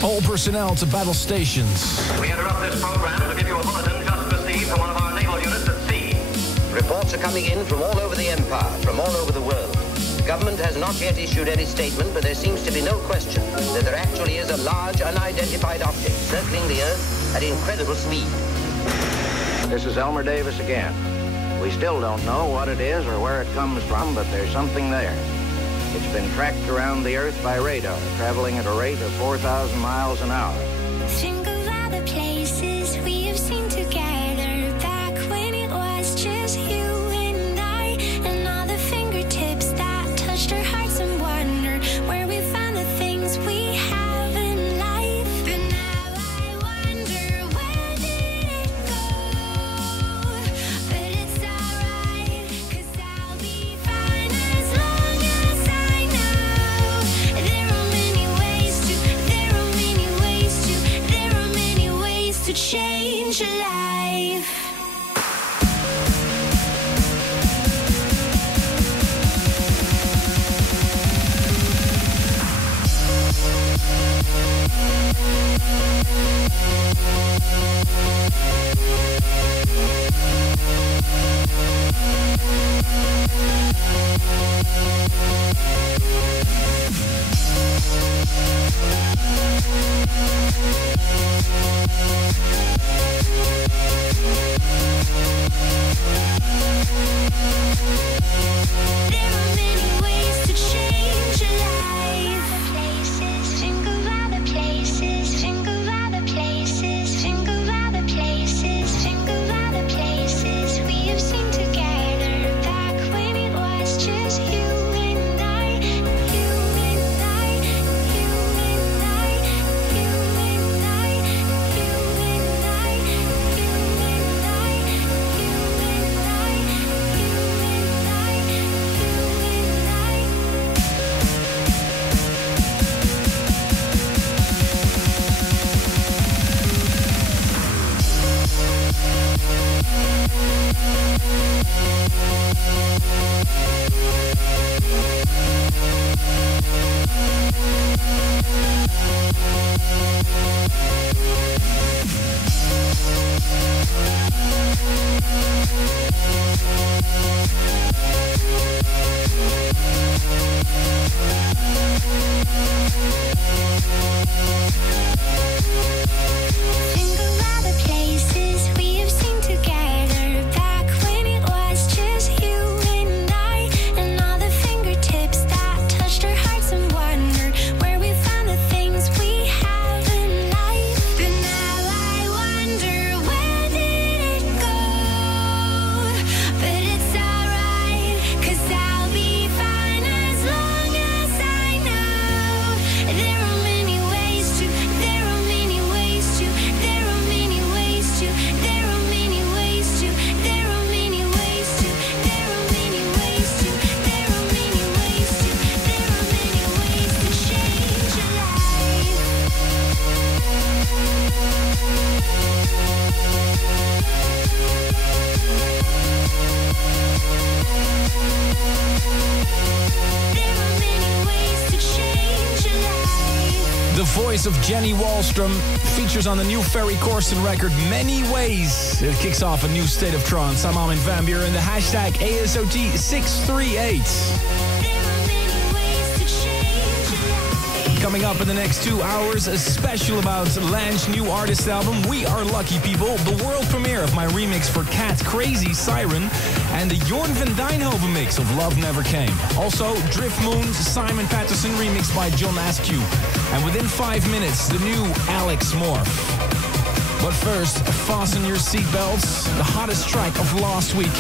All personnel to battle stations. We interrupt this program to give you a bulletin just received from one of our naval units at sea. Reports are coming in from all over the empire, from all over the world. The government has not yet issued any statement, but there seems to be no question that there actually is a large unidentified object circling the Earth at incredible speed. This is Elmer Davis again. We still don't know what it is or where it comes from, but there's something there. It's been tracked around the Earth by radar, traveling at a rate of 4,000 miles an hour. Think of all the places we have seen together, back when it was just you and I, and all the fingertips that touched our hearts and wonder where we found the things we have in life. But now I wonder, where did it go? voice of Jenny Wallström, features on the new Ferry Corsten record Many Ways. It kicks off a new state of trance. I'm Armin van Buuren, the hashtag ASOT638. Coming up in the next 2 hours, a special about Lange's new artist album, We Are Lucky People, the world premiere of my remix for Cat Crazy Siren, and the Jorn van Dijnhoven mix of Love Never Came. Also, Drift Moon's Simon Patterson remix by John Askew. And within 5 minutes, the new Alex Morph. But first, fasten your seatbelts. The hottest track of last week.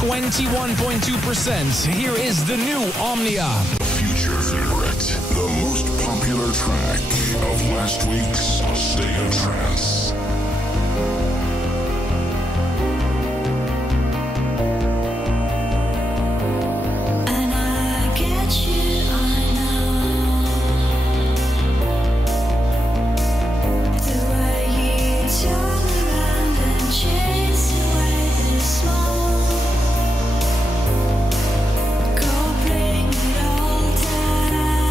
21.2%. Here is the new Omnia. Future favorite, the most popular track of last week's State of Trance. And I get you, I know. The way you turn around and chase away the smoke. Go bring it all down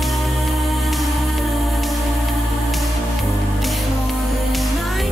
before the night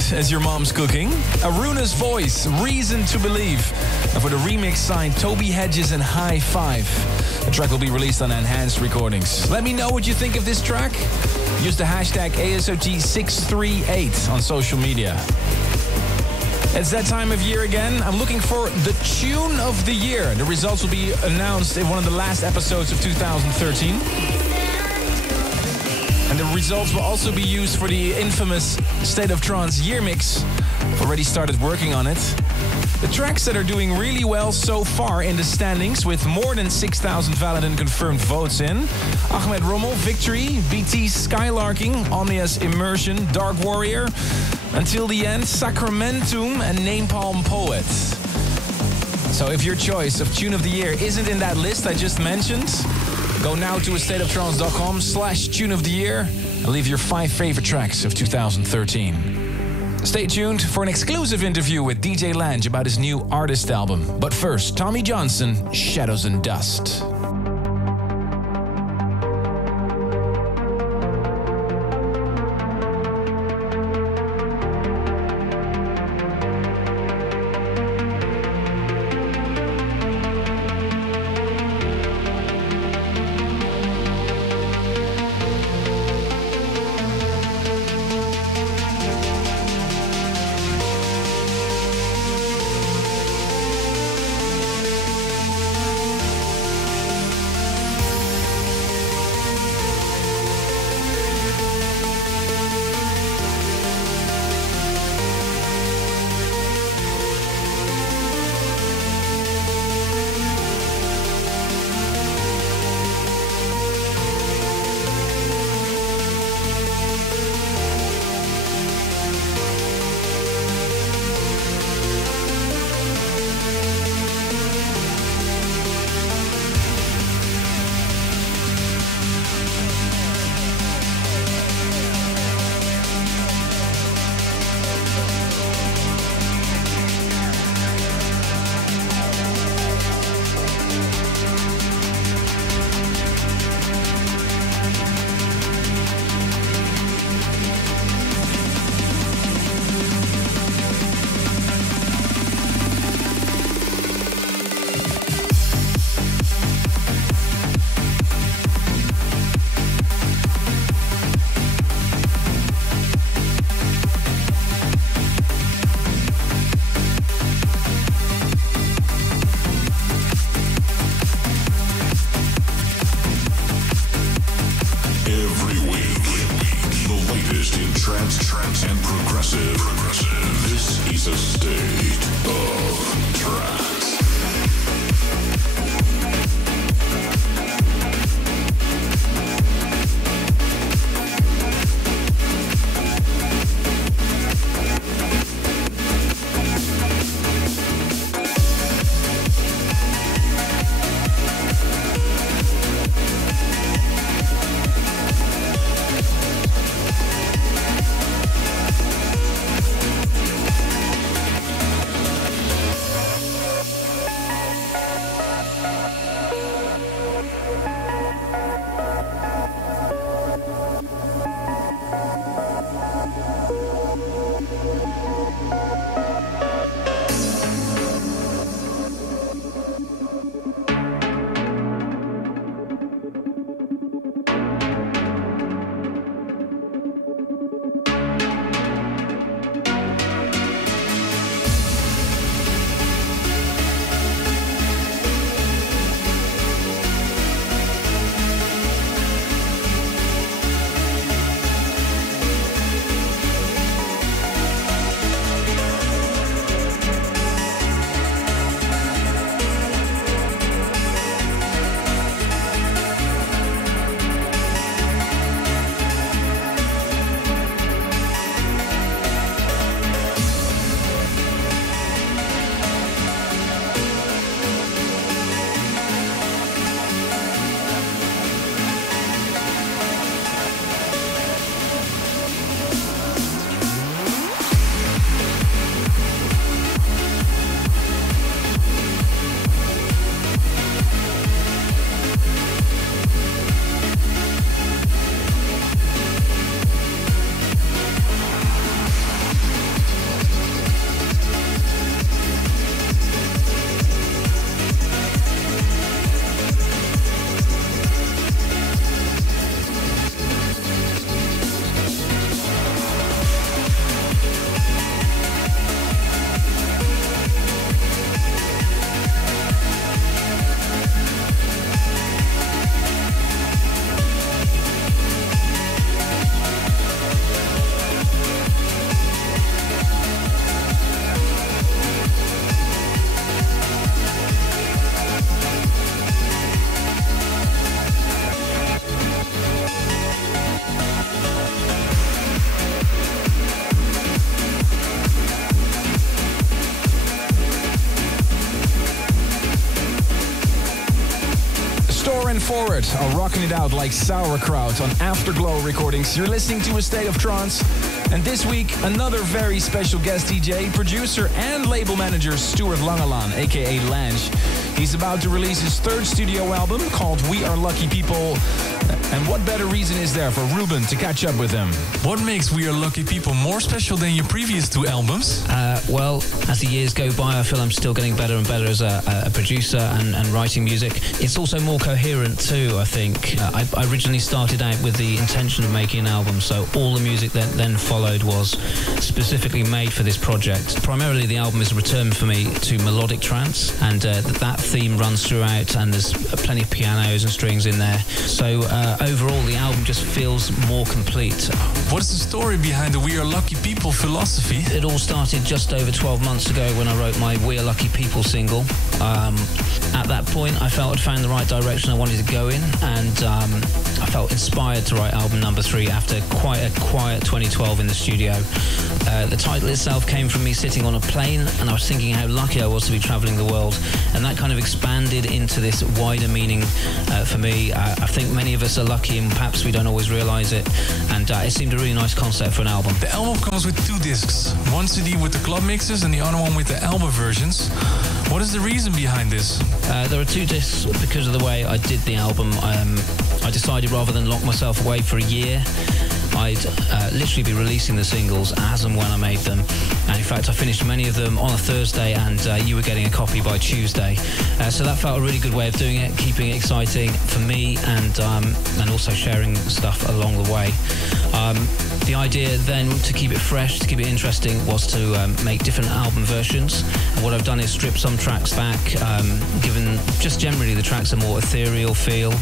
good as your mom's cooking. Aruna's voice, Reason to Believe. And for the remix signed, Toby Hedges and High Five. The track will be released on Enhanced Recordings. Let me know what you think of this track. Use the hashtag ASOT638 on social media. It's that time of year again. I'm looking for the tune of the year. The results will be announced in one of the last episodes of 2013. And the results will also be used for the infamous State of Trance year mix. I've already started working on it. The tracks that are doing really well so far in the standings, with more than 6,000 valid and confirmed votes in: Ahmed Rommel, Victory, BT's Skylarking, Omnia's Immersion, Dark Warrior, Until the End, Sacramentum, and Napalm Poet. So if your choice of tune of the year isn't in that list I just mentioned, go now to astateoftrance.com/tune of the year and leave your 5 favorite tracks of 2013. Stay tuned for an exclusive interview with DJ Lange about his new artist album. But first, Tommy Johnson, Shadows and Dust. Trance and progressive. This is a state of trance. forward are rocking it out like sauerkraut on Afterglow Recordings. You're listening to A State of Trance. And this week, another very special guest DJ, producer and label manager Stuart Lange, aka Lange. He's about to release his third studio album called We Are Lucky People. And what better reason is there for Ruben to catch up with him? What makes We Are Lucky People more special than your previous two albums? Well, as the years go by, I feel I'm still getting better and better as a producer and writing music. It's also more coherent too, I think. I originally started out with the intention of making an album, so all the music that then followed was specifically made for this project. Primarily, the album is a return for me to melodic trance, and that theme runs throughout, and there's plenty of pianos and strings in there. So overall, the album just feels more complete. What is the story behind the We Are Lucky People philosophy? It all started just over 12 months ago when I wrote my We Are Lucky People single. At that point, I felt I'd found the right direction I wanted to go in, and I felt inspired to write album number 3 after quite a quiet 2012 in the studio. The title itself came from me sitting on a plane, and I was thinking how lucky I was to be traveling the world, and that kind of expanded into this wider meaning for me. I think many of us are lucky, and perhaps we don't always realize it, and it seemed a really nice concept for an album. The album comes with 2 discs, one CD with the club mixes and the other one with the album versions. What is the reason behind this? There are 2 discs because of the way I did the album. I decided rather than lock myself away for a year, I'd literally be releasing the singles as and when I made them. And in fact, I finished many of them on a Thursday, and you were getting a copy by Tuesday. So that felt a really good way of doing it, keeping it exciting for me, and also sharing stuff along the way. The idea then, to keep it fresh, to keep it interesting, was to make different album versions. And what I've done is strip some tracks back, given just generally the tracks are more ethereal feel,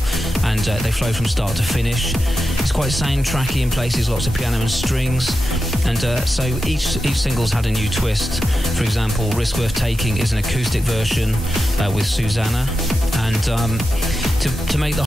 and they flow from start to finish. It's quite soundtracky in places, lots of piano and strings, and so each single's had a new twist. For example, Risk Worth Taking is an acoustic version with Susanna, and to make the